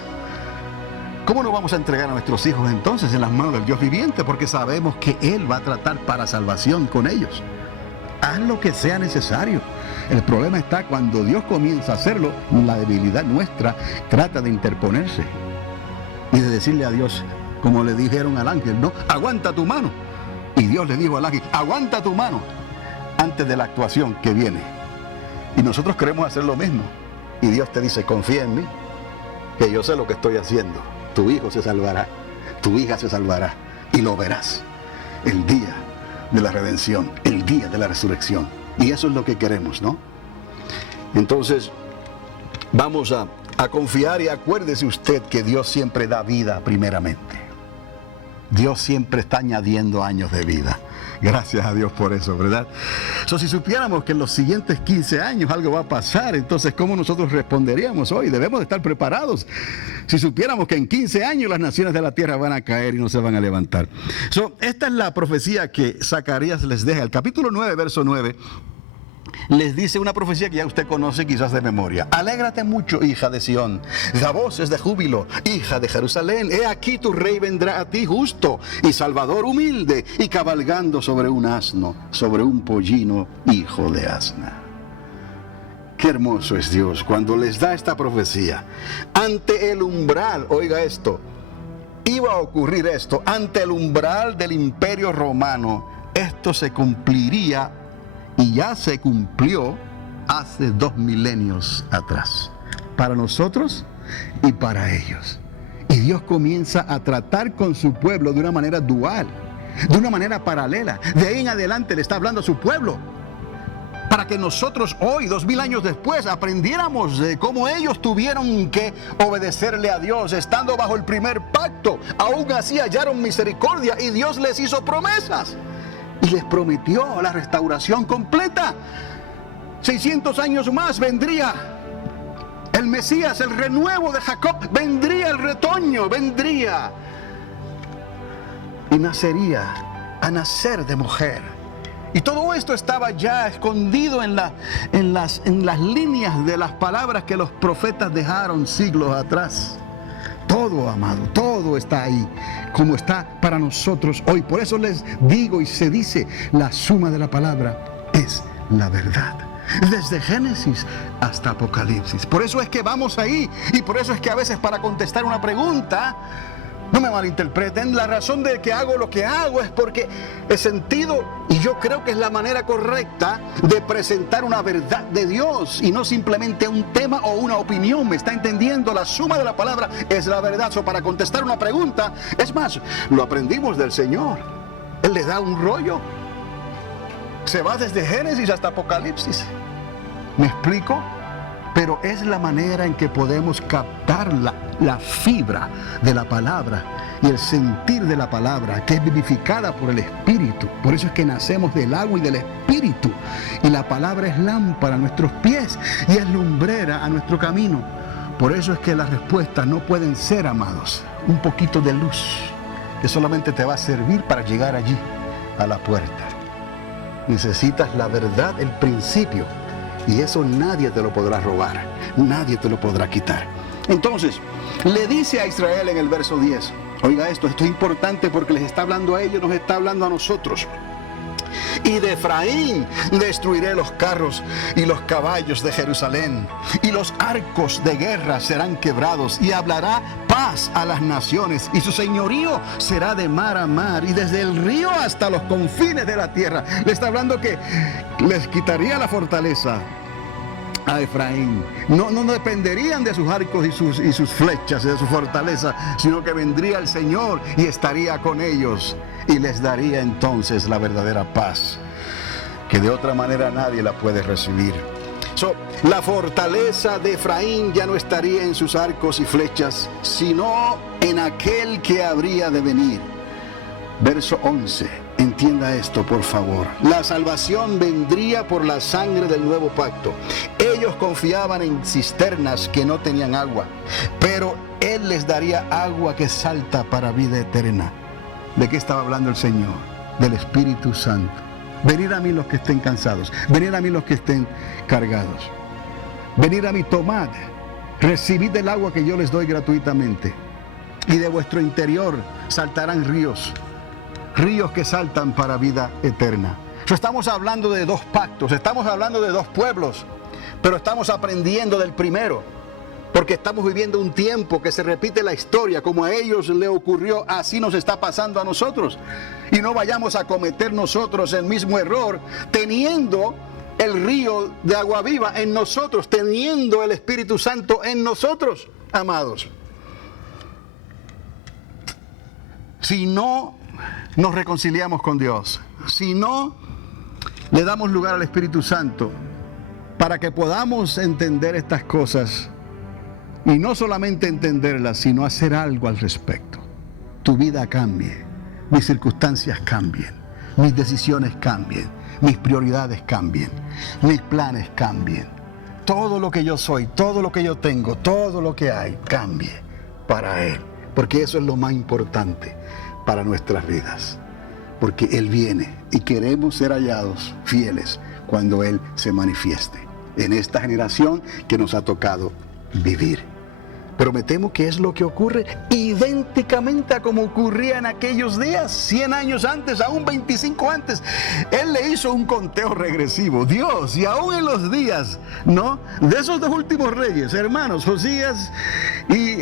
¿Cómo no vamos a entregar a nuestros hijos entonces en las manos del Dios viviente? Porque sabemos que Él va a tratar para salvación con ellos. Haz lo que sea necesario. El problema está cuando Dios comienza a hacerlo, la debilidad nuestra trata de interponerse. Y de decirle a Dios, como le dijeron al ángel, no, aguanta tu mano. Y Dios le dijo al ángel, aguanta tu mano antes de la actuación que viene. Y nosotros queremos hacer lo mismo. Y Dios te dice, confía en mí, que yo sé lo que estoy haciendo. Tu hijo se salvará, tu hija se salvará. Y lo verás el día de la redención, el día de la resurrección. Y eso es lo que queremos, ¿no? Entonces, vamos a confiar, y acuérdese usted que Dios siempre da vida primeramente. Dios siempre está añadiendo años de vida. Gracias a Dios por eso, ¿verdad? Si supiéramos que en los siguientes 15 años algo va a pasar, entonces ¿cómo nosotros responderíamos hoy? Debemos de estar preparados. Si supiéramos que en 15 años las naciones de la tierra van a caer y no se van a levantar. Esta es la profecía que Zacarías les deja. El capítulo 9, verso 9. Les dice una profecía que ya usted conoce quizás de memoria. Alégrate mucho, hija de Sión, da voces de júbilo, hija de Jerusalén. He aquí tu rey vendrá a ti justo y salvador, humilde y cabalgando sobre un asno, sobre un pollino, hijo de asna. Qué hermoso es Dios cuando les da esta profecía. Ante el umbral, oiga esto, iba a ocurrir esto, ante el umbral del imperio romano, esto se cumpliría. Y ya se cumplió hace 2 milenios atrás, para nosotros y para ellos. Y Dios comienza a tratar con su pueblo de una manera dual, de una manera paralela. De ahí en adelante le está hablando a su pueblo, para que nosotros hoy, 2000 años después, aprendiéramos de cómo ellos tuvieron que obedecerle a Dios, estando bajo el primer pacto. Aún así hallaron misericordia y Dios les hizo promesas. Y les prometió la restauración completa. 600 años más vendría el Mesías, el renuevo de Jacob, vendría el retoño, vendría y nacería a nacer de mujer. Y todo esto estaba ya escondido en las líneas de las palabras que los profetas dejaron siglos atrás. Todo, amado, todo está ahí, como está para nosotros hoy. Por eso les digo y se dice, la suma de la palabra es la verdad. Desde Génesis hasta Apocalipsis. Por eso es que vamos ahí. Y por eso es que a veces para contestar una pregunta, no me malinterpreten, la razón de que hago lo que hago es porque he sentido, y yo creo que es la manera correcta de presentar una verdad de Dios y no simplemente un tema o una opinión. ¿Me está entendiendo? La suma de la palabra es la verdad. So, para contestar una pregunta, es más, lo aprendimos del Señor. Él le da un rollo. Se va desde Génesis hasta Apocalipsis. ¿Me explico? Pero es la manera en que podemos captar la fibra de la palabra y el sentir de la palabra, que es vivificada por el Espíritu. Por eso es que nacemos del agua y del Espíritu. Y la palabra es lámpara a nuestros pies y es lumbrera a nuestro camino. Por eso es que las respuestas no pueden ser, amados, un poquito de luz que solamente te va a servir para llegar allí, a la puerta. Necesitas la verdad, el principio. Y eso nadie te lo podrá robar, nadie te lo podrá quitar. Entonces, le dice a Israel en el verso 10, oiga esto es importante porque les está hablando a ellos, nos está hablando a nosotros. Y de Efraín destruiré los carros y los caballos de Jerusalén, y los arcos de guerra serán quebrados, y hablará paz a las naciones, y su señorío será de mar a mar, y desde el río hasta los confines de la tierra. Le está hablando que les quitaría la fortaleza a Efraín. No dependerían de sus arcos y sus flechas, de su fortaleza, sino que vendría el Señor y estaría con ellos y les daría entonces la verdadera paz, que de otra manera nadie la puede recibir. La fortaleza de Efraín ya no estaría en sus arcos y flechas, sino en aquel que habría de venir. Verso 11, entienda esto por favor. La salvación vendría por la sangre del nuevo pacto. Ellos confiaban en cisternas que no tenían agua, pero Él les daría agua que salta para vida eterna. ¿De qué estaba hablando el Señor? Del Espíritu Santo. Venid a mí los que estén cansados, venid a mí los que estén cargados. Venid a mí, tomad, recibid el agua que yo les doy gratuitamente. Y de vuestro interior saltarán ríos que saltan para vida eterna. Estamos hablando de dos pactos, estamos hablando de dos pueblos, pero estamos aprendiendo del primero, porque estamos viviendo un tiempo que se repite la historia, como a ellos le ocurrió, así nos está pasando a nosotros. Y no vayamos a cometer nosotros el mismo error, teniendo el río de agua viva en nosotros, teniendo el Espíritu Santo en nosotros, amados. Si no nos reconciliamos con Dios, si no le damos lugar al Espíritu Santo para que podamos entender estas cosas, y no solamente entenderlas, sino hacer algo al respecto, tu vida cambie, mis circunstancias cambien, mis decisiones cambien, mis prioridades cambien, mis planes cambien, todo lo que yo soy, todo lo que yo tengo, todo lo que hay, cambie para Él, porque eso es lo más importante para nuestras vidas, porque Él viene y queremos ser hallados fieles cuando Él se manifieste en esta generación que nos ha tocado vivir. Pero me temo que es lo que ocurre idénticamente a como ocurría en aquellos días, 100 años antes, aún 25 antes. Él le hizo un conteo regresivo, Dios, y aún en los días, ¿no?, de esos dos últimos reyes, hermanos, Josías y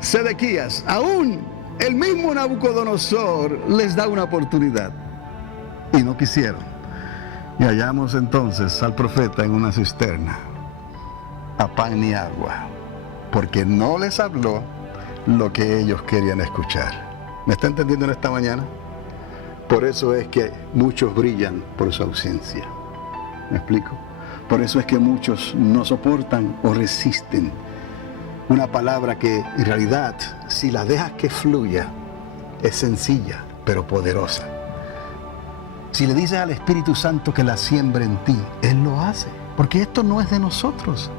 Sedequías, aún el mismo Nabucodonosor les da una oportunidad y no quisieron. Y hallamos entonces al profeta en una cisterna, a pan ni agua, porque no les habló lo que ellos querían escuchar. ¿Me está entendiendo en esta mañana? Por eso es que muchos brillan por su ausencia. ¿Me explico? Por eso es que muchos no soportan o resisten una palabra que en realidad, si la dejas que fluya, es sencilla pero poderosa. Si le dices al Espíritu Santo que la siembre en ti, Él lo hace, porque esto no es de nosotros.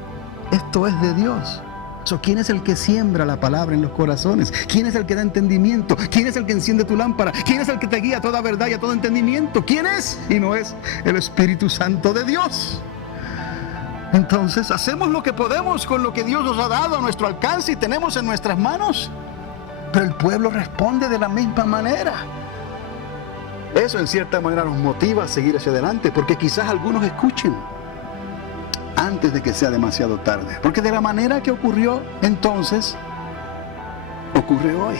Esto es de Dios. ¿Quién es el que siembra la palabra en los corazones? ¿Quién es el que da entendimiento? ¿Quién es el que enciende tu lámpara? ¿Quién es el que te guía a toda verdad y a todo entendimiento? ¿Quién es? Y no es el Espíritu Santo de Dios. Entonces, hacemos lo que podemos con lo que Dios nos ha dado a nuestro alcance y tenemos en nuestras manos. Pero el pueblo responde de la misma manera. Eso en cierta manera nos motiva a seguir hacia adelante, porque quizás algunos escuchen antes de que sea demasiado tarde. Porque de la manera que ocurrió entonces, ocurre hoy.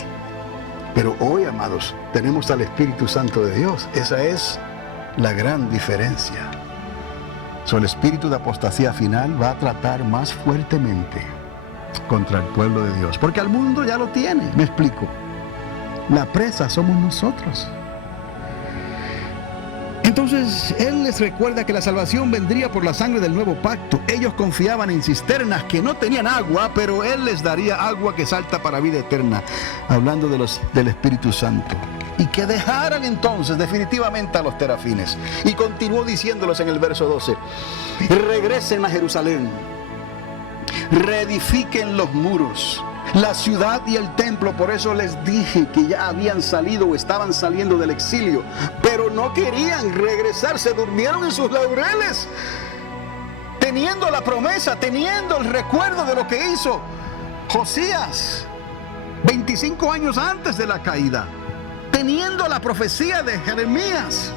Pero hoy, amados, tenemos al Espíritu Santo de Dios. Esa es la gran diferencia. El espíritu de apostasía final va a tratar más fuertemente contra el pueblo de Dios. Porque al mundo ya lo tiene, me explico. La presa somos nosotros. Entonces, Él les recuerda que la salvación vendría por la sangre del nuevo pacto. Ellos confiaban en cisternas que no tenían agua, pero Él les daría agua que salta para vida eterna. Hablando del Espíritu Santo. Y que dejaran entonces definitivamente a los terafines. Y continuó diciéndoles en el verso 12: regresen a Jerusalén, reedifiquen los muros, la ciudad y el templo. Por eso les dije que ya habían salido o estaban saliendo del exilio, pero no querían regresar, se durmieron en sus laureles, teniendo la promesa, teniendo el recuerdo de lo que hizo Josías 25 años antes de la caída, teniendo la profecía de Jeremías,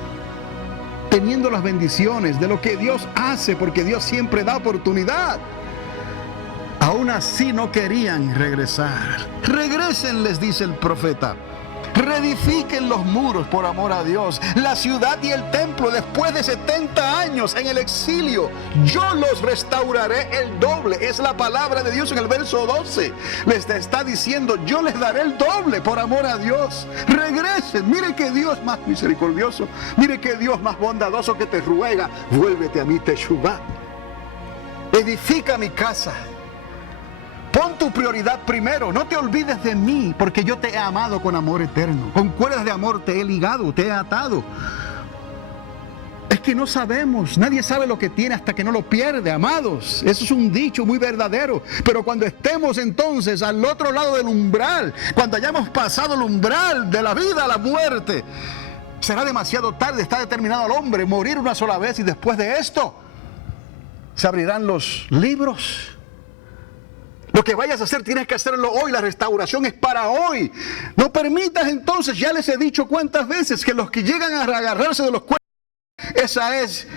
teniendo las bendiciones de lo que Dios hace, porque Dios siempre da oportunidad. Aún así no querían regresar. Regresen, les dice el profeta. Reedifiquen los muros por amor a Dios, la ciudad y el templo. Después de 70 años en el exilio, yo los restauraré el doble. Es la palabra de Dios en el verso 12. Les está diciendo: yo les daré el doble por amor a Dios. Regresen. Mire que Dios más misericordioso, mire que Dios más bondadoso, que te ruega: vuélvete a mí, Teshuvá. Edifica mi casa. Pon tu prioridad primero, no te olvides de mí, porque yo te he amado con amor eterno. Con cuerdas de amor te he ligado, te he atado. Es que no sabemos, nadie sabe lo que tiene hasta que no lo pierde, amados. Eso es un dicho muy verdadero. Pero cuando estemos entonces al otro lado del umbral, cuando hayamos pasado el umbral de la vida a la muerte, será demasiado tarde. Está determinado al hombre morir una sola vez, y después de esto se abrirán los libros. Lo que vayas a hacer, tienes que hacerlo hoy. La restauración es para hoy. No permitas entonces, ya les he dicho cuántas veces, que los que llegan a agarrarse de los cuernos, esa es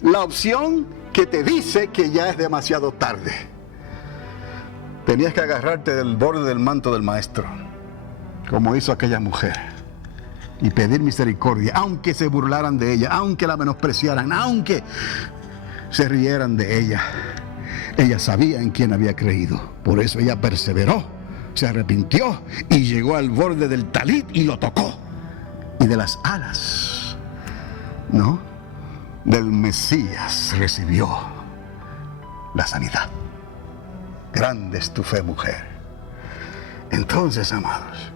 la opción que te dice que ya es demasiado tarde. Tenías que agarrarte del borde del manto del maestro, como hizo aquella mujer, y pedir misericordia, aunque se burlaran de ella, aunque la menospreciaran, aunque se rieran de ella. Ella sabía en quién había creído. Por eso ella perseveró, se arrepintió y llegó al borde del talit y lo tocó. Y de las alas, ¿no?, del Mesías recibió la sanidad. Grande es tu fe, mujer. Entonces, amados,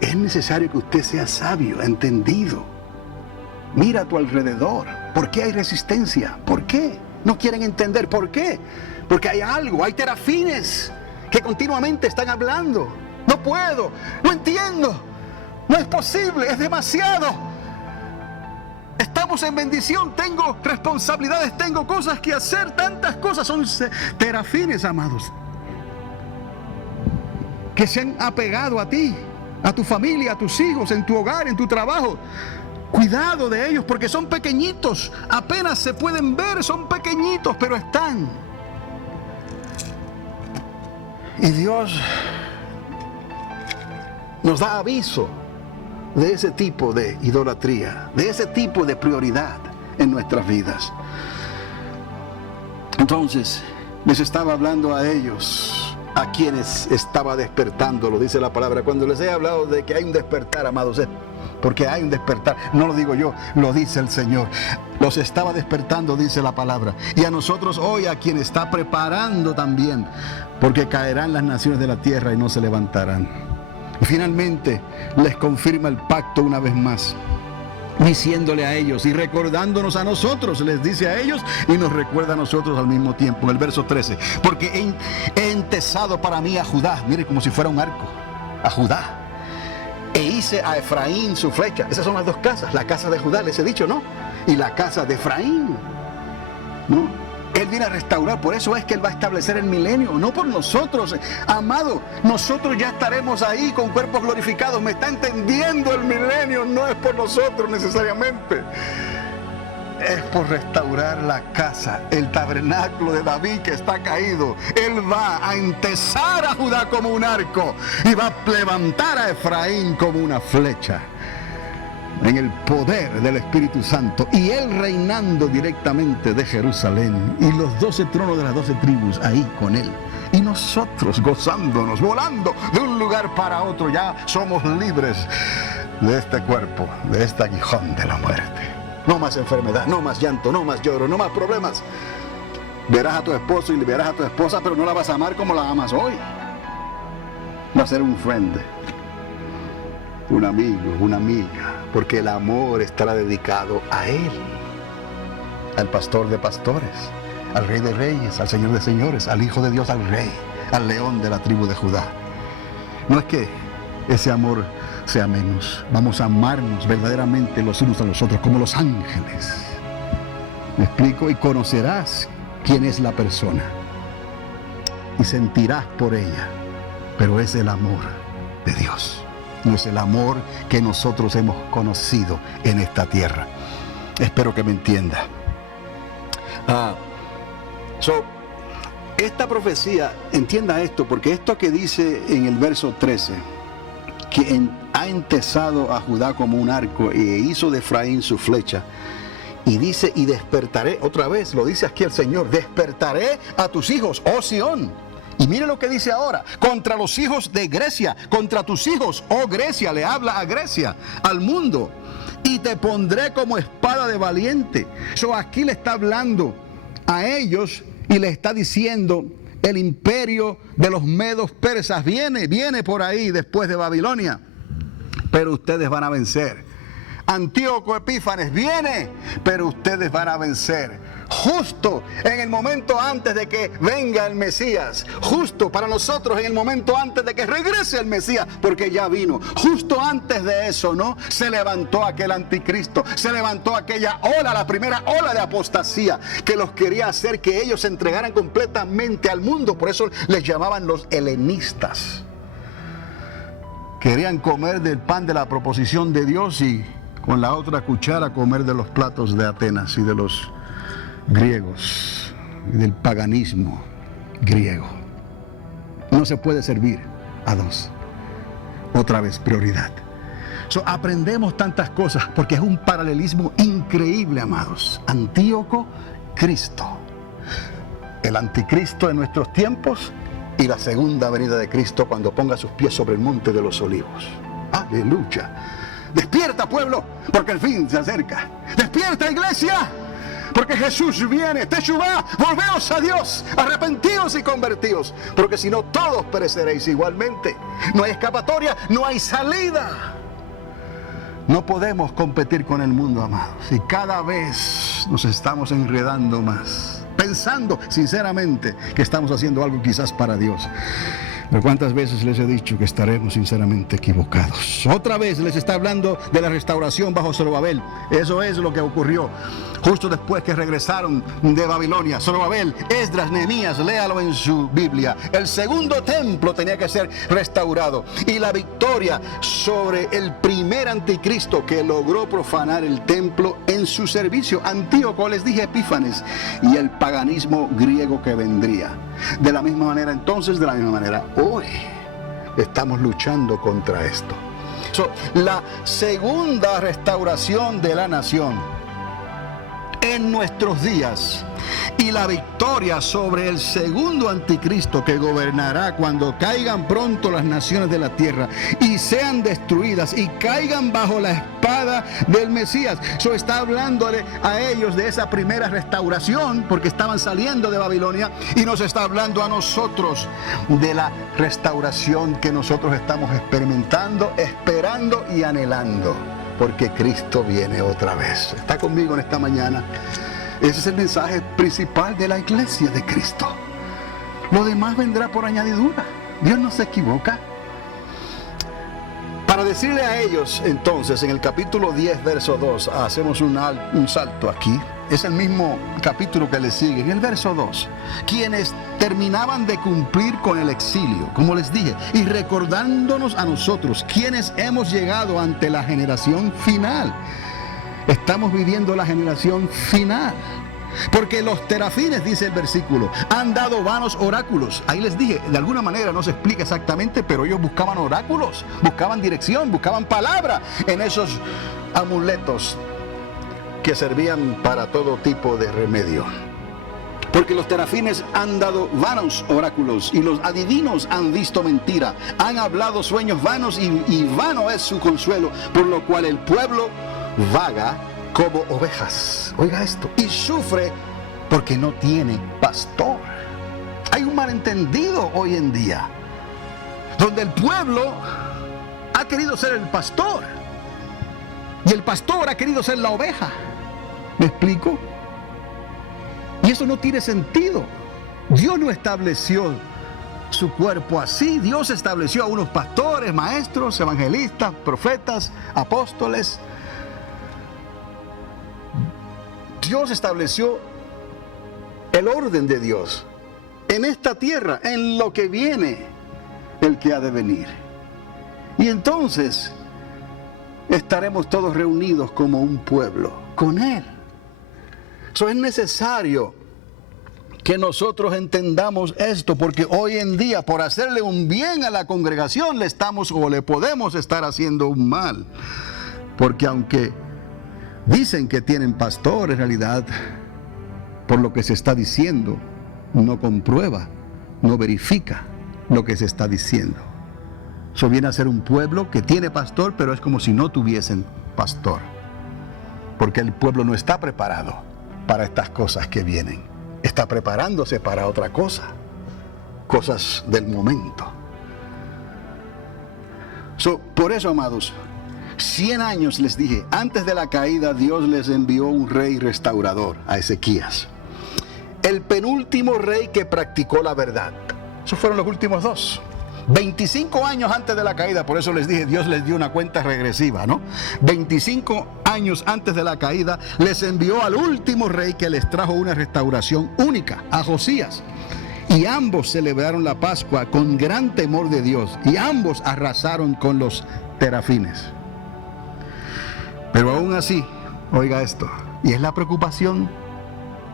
es necesario que usted sea sabio, entendido. Mira a tu alrededor. ¿Por qué hay resistencia? ¿Por qué? No quieren entender. ¿Por qué? Porque hay algo, hay terafines que continuamente están hablando. No puedo, no entiendo, no es posible, es demasiado. Estamos en bendición, tengo responsabilidades, tengo cosas que hacer, tantas cosas. Son terafines, amados, que se han apegado a ti, a tu familia, a tus hijos, en tu hogar, en tu trabajo. Cuidado de ellos, porque son pequeñitos, apenas se pueden ver, son pequeñitos, pero están. Y Dios nos da aviso de ese tipo de idolatría, de ese tipo de prioridad en nuestras vidas. Entonces, les estaba hablando a ellos, a quienes estaba despertando, lo dice la palabra. Cuando les he hablado de que hay un despertar, amados, es porque hay un despertar. No lo digo yo, lo dice el Señor. Los estaba despertando, dice la palabra. Y a nosotros hoy, a quien está preparando también, porque caerán las naciones de la tierra y no se levantarán. Y finalmente les confirma el pacto una vez más. diciéndole a ellos y recordándonos a nosotros, les dice a ellos y nos recuerda a nosotros al mismo tiempo. En el verso 13, porque he entesado para mí a Judá, mire, como si fuera un arco, a Judá, e hice a Efraín su flecha. Esas son las dos casas, la casa de Judá, les he dicho, ¿no? Y la casa de Efraín, ¿no? Él viene a restaurar, por eso es que Él va a establecer el milenio, no por nosotros, amado, nosotros ya estaremos ahí con cuerpos glorificados. ¿Me está entendiendo? El milenio no es por nosotros necesariamente, es por restaurar la casa, el tabernáculo de David que está caído. Él va a entesar a Judá como un arco y va a levantar a Efraín como una flecha, en el poder del Espíritu Santo, y Él reinando directamente de Jerusalén, y los 12 tronos de las 12 tribus ahí con Él, y nosotros gozándonos, volando de un lugar para otro. Ya somos libres de este cuerpo, de este aguijón de la muerte. No más enfermedad, no más llanto, no más lloro, no más problemas. Verás a tu esposo y verás a tu esposa, pero no la vas a amar como la amas hoy. Va a ser un friend, un amigo, una amiga, porque el amor estará dedicado a Él, al pastor de pastores, al Rey de reyes, al Señor de señores, al Hijo de Dios, al Rey, al León de la tribu de Judá. No es que ese amor sea menos, vamos a amarnos verdaderamente los unos a los otros como los ángeles. ¿Me explico? Y conocerás quién es la persona y sentirás por ella, pero es el amor de Dios. No es el amor que nosotros hemos conocido en esta tierra. Espero que me entienda. Esta profecía, entienda esto, porque esto que dice en el verso 13, que ha entesado a Judá como un arco e hizo de Efraín su flecha, y dice, y despertaré, otra vez lo dice aquí el Señor, despertaré a tus hijos, oh Sión. Y mire lo que dice ahora, contra los hijos de Grecia, contra tus hijos, oh Grecia, le habla a Grecia, al mundo, y te pondré como espada de valiente. Aquí le está hablando a ellos y le está diciendo, el imperio de los medos persas viene por ahí después de Babilonia, pero ustedes van a vencer. Antíoco Epífanes viene, pero ustedes van a vencer. Justo en el momento antes de que venga el Mesías, justo para nosotros en el momento antes de que regrese el Mesías, porque ya vino, justo antes de eso, ¿no? Se levantó aquel anticristo, se levantó aquella ola, la primera ola de apostasía, que los quería hacer que ellos se entregaran completamente al mundo. Por eso les llamaban los helenistas. Querían comer del pan de la proposición de Dios y con la otra cuchara comer de los platos de Atenas y de los griegos y del paganismo griego. No se puede servir a dos. Otra vez, prioridad. Aprendemos tantas cosas porque es un paralelismo increíble, amados. Antíoco, Cristo. El anticristo en nuestros tiempos y la segunda venida de Cristo cuando ponga sus pies sobre el monte de los olivos. Aleluya. Despierta, pueblo, porque el fin se acerca. Despierta, iglesia, porque Jesús viene. Teshuvá, volveos a Dios, arrepentíos y convertíos, porque si no todos pereceréis igualmente. No hay escapatoria, no hay salida. No podemos competir con el mundo, amados, y cada vez nos estamos enredando más, pensando sinceramente que estamos haciendo algo quizás para Dios. Pero ¿cuántas veces les he dicho que estaremos sinceramente equivocados? Otra vez les está hablando de la restauración bajo Zorobabel. Eso es lo que ocurrió justo después que regresaron de Babilonia. Zorobabel, Esdras, Nehemías, léalo en su Biblia. El segundo templo tenía que ser restaurado. Y la victoria sobre el primer anticristo que logró profanar el templo en su servicio. Antíoco, les dije, Epífanes, y el paganismo griego que vendría. De la misma manera entonces, de la misma manera hoy, estamos luchando contra esto. La segunda restauración de la nación en nuestros días y la victoria sobre el segundo anticristo que gobernará cuando caigan pronto las naciones de la tierra y sean destruidas y caigan bajo la espada del Mesías. Está hablándole a ellos de esa primera restauración porque estaban saliendo de Babilonia, y nos está hablando a nosotros de la restauración que nosotros estamos experimentando, esperando y anhelando. porque Cristo viene otra vez. ¿Está conmigo en esta mañana? Ese es el mensaje principal de la iglesia de Cristo. Lo demás vendrá por añadidura. Dios no se equivoca. Para decirle a ellos, entonces, en el capítulo 10, verso 2, hacemos un salto aquí. Es el mismo capítulo que le sigue, en el verso 2. Quienes terminaban de cumplir con el exilio, como les dije, y recordándonos a nosotros, quienes hemos llegado ante la generación final. Estamos viviendo la generación final. Porque los terafines, dice el versículo, han dado vanos oráculos. Ahí les dije, de alguna manera no se explica exactamente, pero ellos buscaban oráculos, buscaban dirección, buscaban palabra en esos amuletos que servían para todo tipo de remedio. Porque los terafines han dado vanos oráculos y los adivinos han visto mentira, han hablado sueños vanos y vano es su consuelo, por lo cual el pueblo vaga como ovejas. Oiga esto. Y sufre porque no tiene pastor. Hay un malentendido hoy en día, donde el pueblo ha querido ser el pastor y el pastor ha querido ser la oveja. ¿Me explico? Y eso no tiene sentido. Dios no estableció su cuerpo así. Dios estableció a unos pastores, maestros, evangelistas, profetas, apóstoles. Dios estableció el orden de Dios en esta tierra, en lo que viene, el que ha de venir. Y entonces estaremos todos reunidos como un pueblo con Él. Eso es necesario que nosotros entendamos esto, porque hoy en día, por hacerle un bien a la congregación, le estamos o le podemos estar haciendo un mal. Porque aunque dicen que tienen pastor, en realidad, por lo que se está diciendo, no comprueba, no verifica lo que se está diciendo. Eso viene a ser un pueblo que tiene pastor, pero es como si no tuviesen pastor. Porque el pueblo no está preparado para estas cosas que vienen. Está preparándose para otra cosa. Cosas del momento. Por eso, amados, 100 años, les dije, antes de la caída, Dios les envió un rey restaurador, a Ezequías. El penúltimo rey que practicó la verdad. Esos fueron los últimos dos. 25 años antes de la caída, por eso les dije, Dios les dio una cuenta regresiva, ¿no? 25 años antes de la caída, les envió al último rey que les trajo una restauración única, a Josías. Y ambos celebraron la Pascua con gran temor de Dios, y ambos arrasaron con los terafines. Pero aún así, oiga esto, y es la preocupación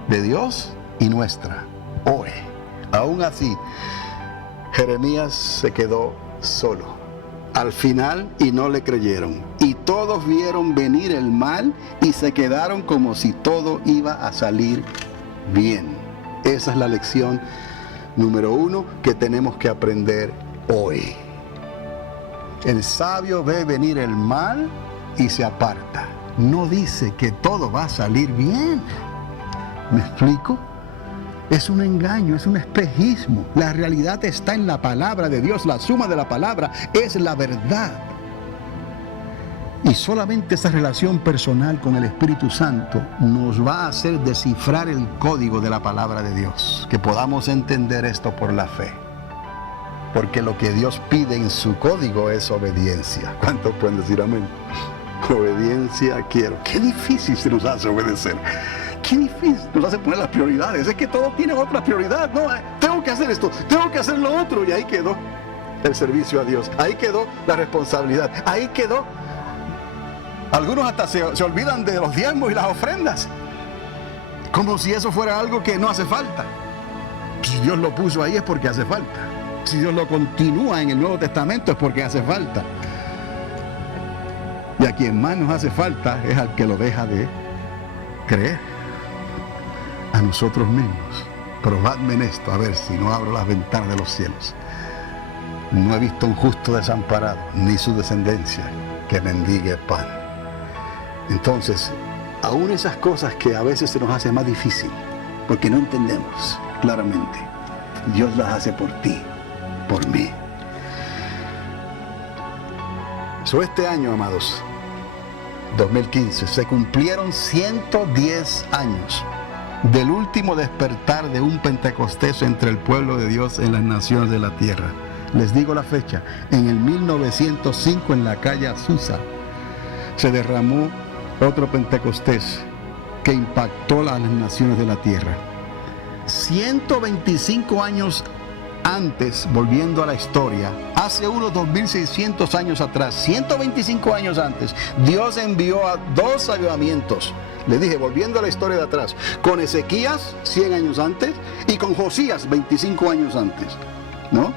de Dios y nuestra hoy. Aún así, Jeremías se quedó solo al final y no le creyeron. Y todos vieron venir el mal y se quedaron como si todo iba a salir bien. Esa es la lección número 1 que tenemos que aprender hoy. El sabio ve venir el mal y se aparta. No dice que todo va a salir bien. ¿Me explico? Es un engaño, es un espejismo. La realidad está en la palabra de Dios. La suma de la palabra es la verdad. Y solamente esa relación personal con el Espíritu Santo nos va a hacer descifrar el código de la palabra de Dios. Que podamos entender esto por la fe. Porque lo que Dios pide en su código es obediencia. ¿Cuántos pueden decir amén? Obediencia quiero. Qué difícil se nos hace obedecer. Qué difícil nos hace poner las prioridades. Es que todo tiene otra prioridad. No, tengo que hacer esto, tengo que hacer lo otro. Y ahí quedó el servicio a Dios. Ahí quedó la responsabilidad. Ahí quedó. Algunos hasta se olvidan de los diezmos y las ofrendas. Como si eso fuera algo que no hace falta. Si Dios lo puso ahí es porque hace falta. Si Dios lo continúa en el Nuevo Testamento es porque hace falta. Y a quien más nos hace falta es al que lo deja de creer. A nosotros mismos. Probadme en esto, a ver si no abro las ventanas de los cielos. No he visto un justo desamparado, ni su descendencia que mendigue pan. Entonces, aún esas cosas que a veces se nos hace más difícil, porque no entendemos claramente, Dios las hace por ti, por mí. Este año, amados, 2015, se cumplieron 110 años del último despertar de un Pentecostés entre el pueblo de Dios en las naciones de la tierra. Les digo la fecha, en el 1905 en la calle Azusa se derramó otro Pentecostés que impactó a las naciones de la tierra. 125 años antes, volviendo a la historia, hace unos 2600 años atrás, 125 años antes, Dios envió a dos avivamientos. Le dije, volviendo a la historia de atrás, con Ezequías 100 años antes y con Josías 25 años antes, ¿no?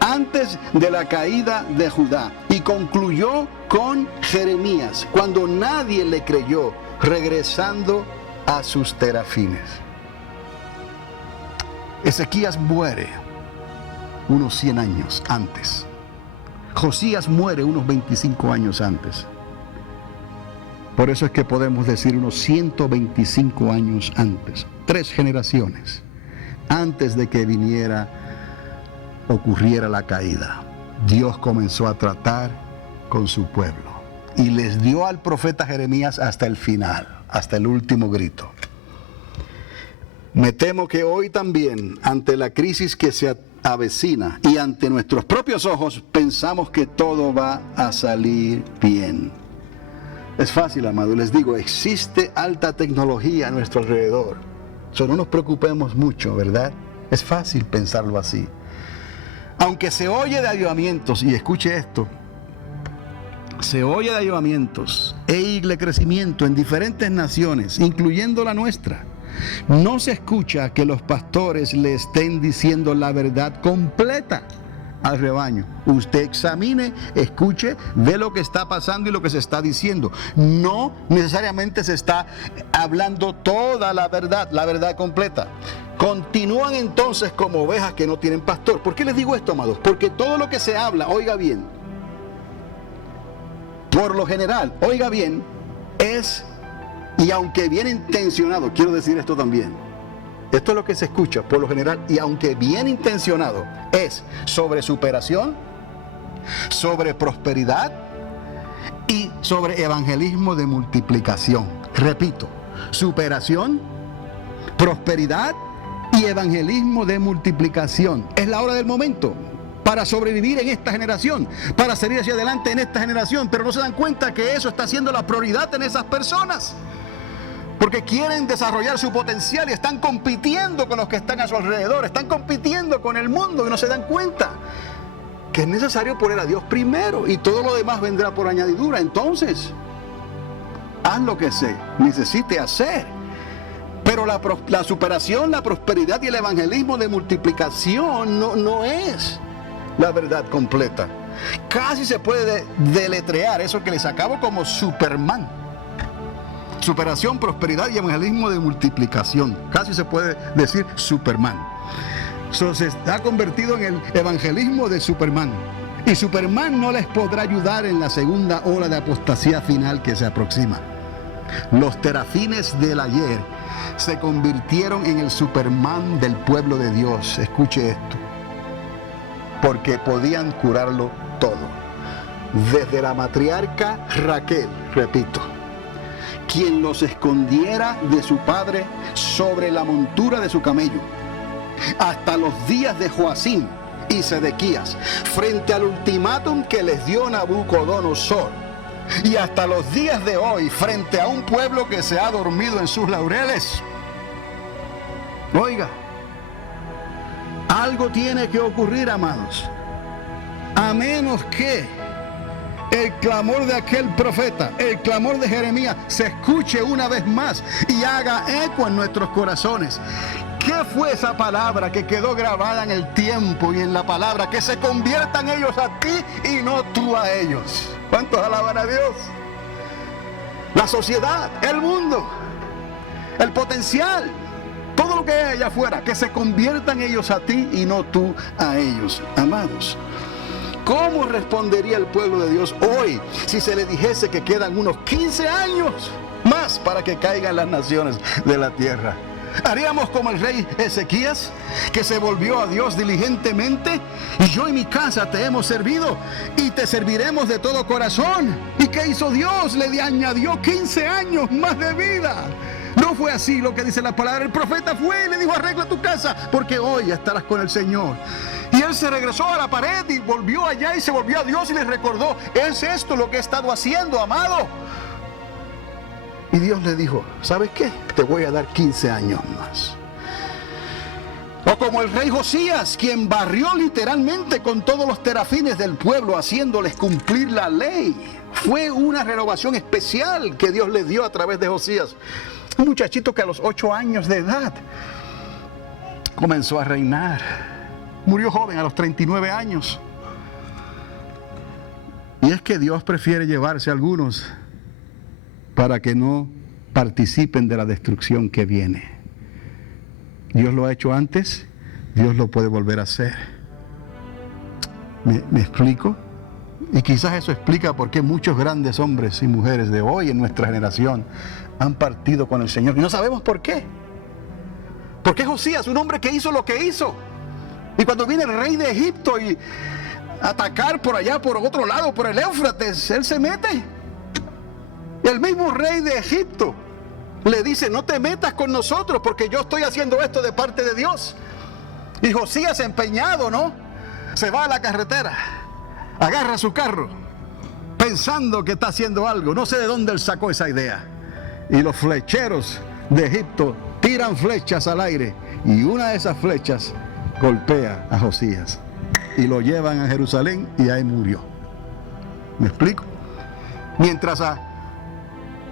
Antes de la caída de Judá, y concluyó con Jeremías, cuando nadie le creyó, regresando a sus terafines. Ezequías muere unos 100 años antes. Josías muere unos 25 años antes. Por eso es que podemos decir unos 125 años antes, 3 generaciones antes de que ocurriera la caída. Dios comenzó a tratar con su pueblo y les dio al profeta Jeremías hasta el final, hasta el último grito. Me temo que hoy también, ante la crisis que se avecina y ante nuestros propios ojos, pensamos que todo va a salir bien. Es fácil, amado, les digo, existe alta tecnología a nuestro alrededor. No nos preocupemos mucho, ¿verdad? Es fácil pensarlo así. Aunque se oye de avivamientos, y escuche esto, se oye de avivamientos e de crecimiento en diferentes naciones, incluyendo la nuestra. No se escucha que los pastores le estén diciendo la verdad completa al rebaño. Usted examine, escuche, ve lo que está pasando y lo que se está diciendo. No necesariamente se está hablando toda la verdad completa. Continúan entonces como ovejas que no tienen pastor. ¿Por qué les digo esto, amados? Porque todo lo que se habla, oiga bien, por lo general, oiga bien, es, y aunque bien intencionado, quiero decir esto también, esto es lo que se escucha por lo general, y aunque bien intencionado, es sobre superación, sobre prosperidad y sobre evangelismo de multiplicación. Repito, superación, prosperidad y evangelismo de multiplicación. Es la hora del momento para sobrevivir en esta generación, para salir hacia adelante en esta generación, pero no se dan cuenta que eso está siendo la prioridad en esas personas, porque quieren desarrollar su potencial y están compitiendo con los que están a su alrededor, están compitiendo con el mundo y no se dan cuenta que es necesario poner a Dios primero y todo lo demás vendrá por añadidura. Entonces, haz lo que se necesite hacer. Pero la superación, la prosperidad y el evangelismo de multiplicación no es la verdad completa. Casi se puede deletrear eso que les acabo como Superman. Superación, prosperidad y evangelismo de multiplicación. Casi se puede decir Superman. Se ha convertido en el evangelismo de Superman. Y Superman no les podrá ayudar en la segunda ola de apostasía final que se aproxima. Los terafines del ayer se convirtieron en el Superman del pueblo de Dios. Escuche esto. Porque podían curarlo todo. Desde la matriarca Raquel, repito, quien los escondiera de su padre sobre la montura de su camello, hasta los días de Joacim y Sedequías, frente al ultimátum que les dio Nabucodonosor, y hasta los días de hoy, frente a un pueblo que se ha dormido en sus laureles. Oiga, algo tiene que ocurrir, amados, a menos que el clamor de aquel profeta, el clamor de Jeremías, se escuche una vez más y haga eco en nuestros corazones. ¿Qué fue esa palabra que quedó grabada en el tiempo y en la palabra? Que se conviertan ellos a ti y no tú a ellos. ¿Cuántos alaban a Dios? La sociedad, el mundo, el potencial, todo lo que hay allá afuera, que se conviertan ellos a ti y no tú a ellos, amados. ¿Cómo respondería el pueblo de Dios hoy si se le dijese que quedan unos 15 años más para que caigan las naciones de la tierra? ¿Haríamos como el rey Ezequías, que se volvió a Dios diligentemente? Y yo y mi casa te hemos servido y te serviremos de todo corazón. ¿Y qué hizo Dios? Le añadió 15 años más de vida. No fue así lo que dice la palabra. El profeta fue y le dijo: arregla tu casa, porque hoy estarás con el Señor. Y él se regresó a la pared y volvió allá y se volvió a Dios y le recordó: es esto lo que he estado haciendo, amado. Y Dios le dijo: ¿sabes qué? Te voy a dar 15 años más. O como el rey Josías, quien barrió literalmente con todos los terafines del pueblo, haciéndoles cumplir la ley. Fue una renovación especial que Dios le dio a través de Josías. Un muchachito que a los 8 años de edad comenzó a reinar. Murió joven a los 39 años. Y es que Dios prefiere llevarse a algunos para que no participen de la destrucción que viene. Dios lo ha hecho antes, Dios lo puede volver a hacer. ¿Me explico? Y quizás eso explica por qué muchos grandes hombres y mujeres de hoy en nuestra generación han partido con el Señor. Y no sabemos por qué. ¿Por qué Josías, un hombre que hizo lo que hizo? Y cuando viene el rey de Egipto y atacar por allá, por otro lado, por el Éufrates, él se mete. Y el mismo rey de Egipto le dice: no te metas con nosotros porque yo estoy haciendo esto de parte de Dios. Y Josías, empeñado, ¿no?, se va a la carretera, agarra su carro, pensando que está haciendo algo. No sé de dónde él sacó esa idea. Y los flecheros de Egipto tiran flechas al aire, y una de esas flechas golpea a Josías y lo llevan a Jerusalén y ahí murió. ¿Me explico? Mientras a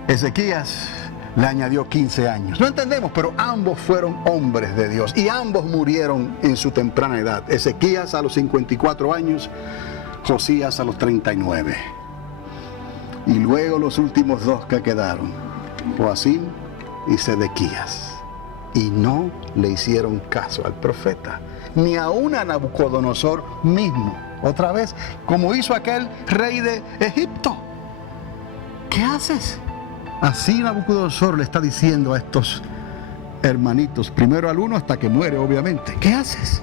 Ezequías le añadió 15 años. No entendemos, pero ambos fueron hombres de Dios y ambos murieron en su temprana edad. Ezequías a los 54 años, Josías a los 39. Y luego los últimos dos que quedaron, Joacim y Sedequías. Y no le hicieron caso al profeta, ni aún a Nabucodonosor mismo. Otra vez, como hizo aquel rey de Egipto. ¿Qué haces? Así Nabucodonosor le está diciendo a estos hermanitos, primero al uno hasta que muere, obviamente: ¿qué haces?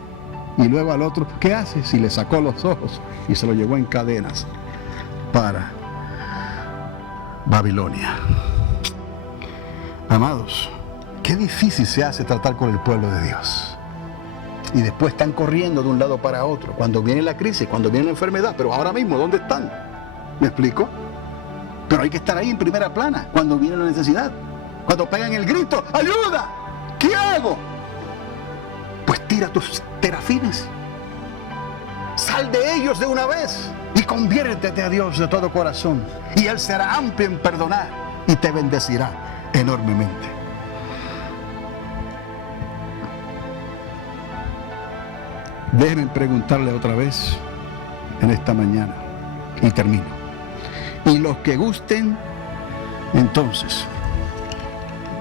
Y luego al otro: ¿qué haces? Y le sacó los ojos y se lo llevó en cadenas para Babilonia. Amados, qué difícil se hace tratar con el pueblo de Dios. Y después están corriendo de un lado para otro, cuando viene la crisis, cuando viene la enfermedad. Pero ahora mismo, ¿dónde están? ¿Me explico? Pero hay que estar ahí en primera plana cuando viene la necesidad. Cuando pegan el grito: ¡ayuda! ¿Qué hago? Pues tira tus terafines. Sal de ellos de una vez y conviértete a Dios de todo corazón. Y Él será amplio en perdonar y te bendecirá enormemente. Déjenme preguntarle otra vez en esta mañana y termino. Y los que gusten, entonces,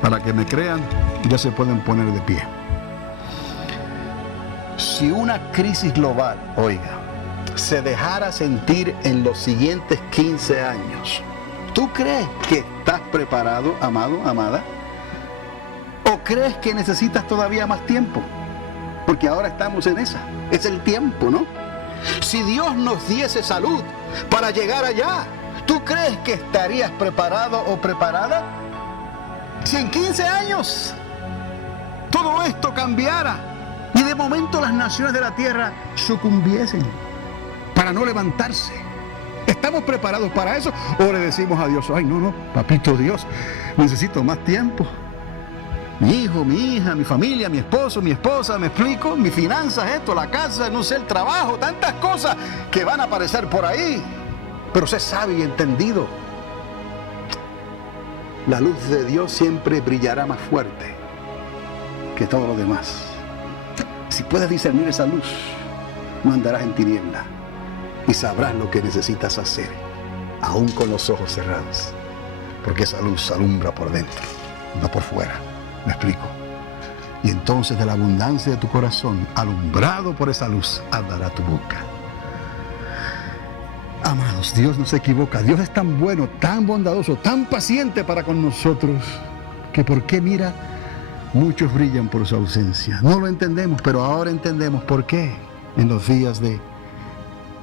para que me crean, ya se pueden poner de pie. Si una crisis global, oiga, se dejara sentir en los siguientes 15 años, ¿tú crees que estás preparado, amado, amada? ¿O crees que necesitas todavía más tiempo? Porque ahora estamos en esa. Es el tiempo, ¿no? Si Dios nos diese salud para llegar allá, ¿tú crees que estarías preparado o preparada? Si en 15 años todo esto cambiara y de momento las naciones de la tierra sucumbiesen para no levantarse, ¿estamos preparados para eso? ¿O le decimos a Dios: ay, no, papito Dios, necesito más tiempo? Mi hijo, mi hija, mi familia, mi esposo, mi esposa, ¿me explico? Mis finanzas, esto, la casa, no sé, el trabajo, tantas cosas que van a aparecer por ahí. Pero sé sabio y entendido. La luz de Dios siempre brillará más fuerte que todo lo demás. Si puedes discernir esa luz, no andarás en tiniebla y sabrás lo que necesitas hacer, aún con los ojos cerrados, porque esa luz alumbra por dentro, no por fuera. ¿Me explico? Y entonces de la abundancia de tu corazón, alumbrado por esa luz, hablará tu boca. Amados, Dios no se equivoca. Dios es tan bueno, tan bondadoso, tan paciente para con nosotros, que ¿por qué mira Muchos brillan por su ausencia. No lo entendemos, pero ahora entendemos por qué. En los días de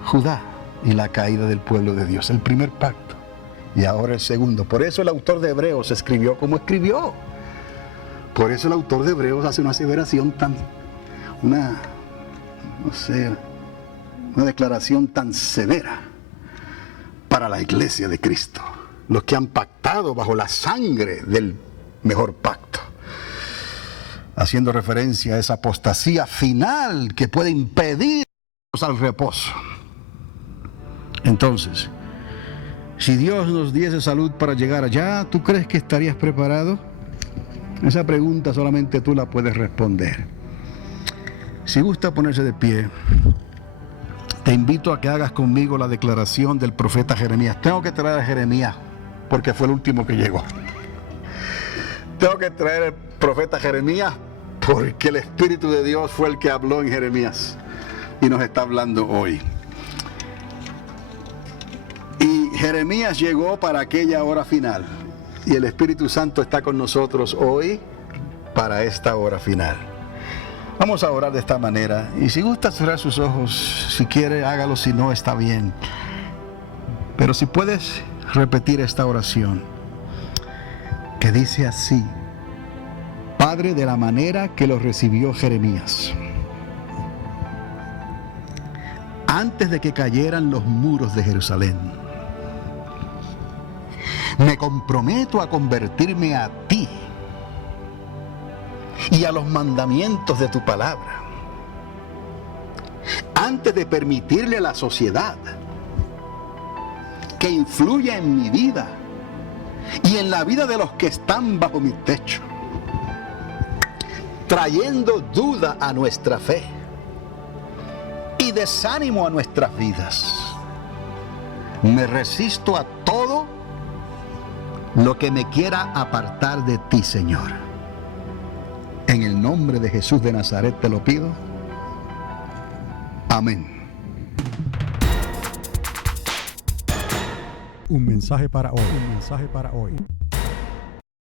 Judá y la caída del pueblo de Dios. El primer pacto y ahora el segundo. Por eso el autor de Hebreos escribió como escribió. Por eso el autor de Hebreos hace una aseveración una declaración tan severa para la iglesia de Cristo. Los que han pactado bajo la sangre del mejor pacto. Haciendo referencia a esa apostasía final que puede impedirnos al reposo. Entonces, si Dios nos diese salud para llegar allá, ¿tú crees que estarías preparado? Esa pregunta solamente tú la puedes responder. Si gusta ponerse de pie, te invito a que hagas conmigo la declaración del profeta Jeremías. Tengo que traer a Jeremías porque fue el último que llegó. Tengo que traer al profeta Jeremías porque el Espíritu de Dios fue el que habló en Jeremías y nos está hablando hoy. Y Jeremías llegó para aquella hora final y el Espíritu Santo está con nosotros hoy para esta hora final. Vamos a orar de esta manera y si gusta cerrar sus ojos, si quiere hágalo, si no está bien. Pero si puedes repetir esta oración que dice así: Padre, de la manera que lo recibió Jeremías, antes de que cayeran los muros de Jerusalén, me comprometo a convertirme a ti y a los mandamientos de tu palabra, antes de permitirle a la sociedad que influya en mi vida y en la vida de los que están bajo mi techo, trayendo duda a nuestra fe y desánimo a nuestras vidas. Me resisto a todo lo que me quiera apartar de ti, Señor. En el nombre de Jesús de Nazaret te lo pido. Amén. Un mensaje para hoy. Un mensaje para hoy.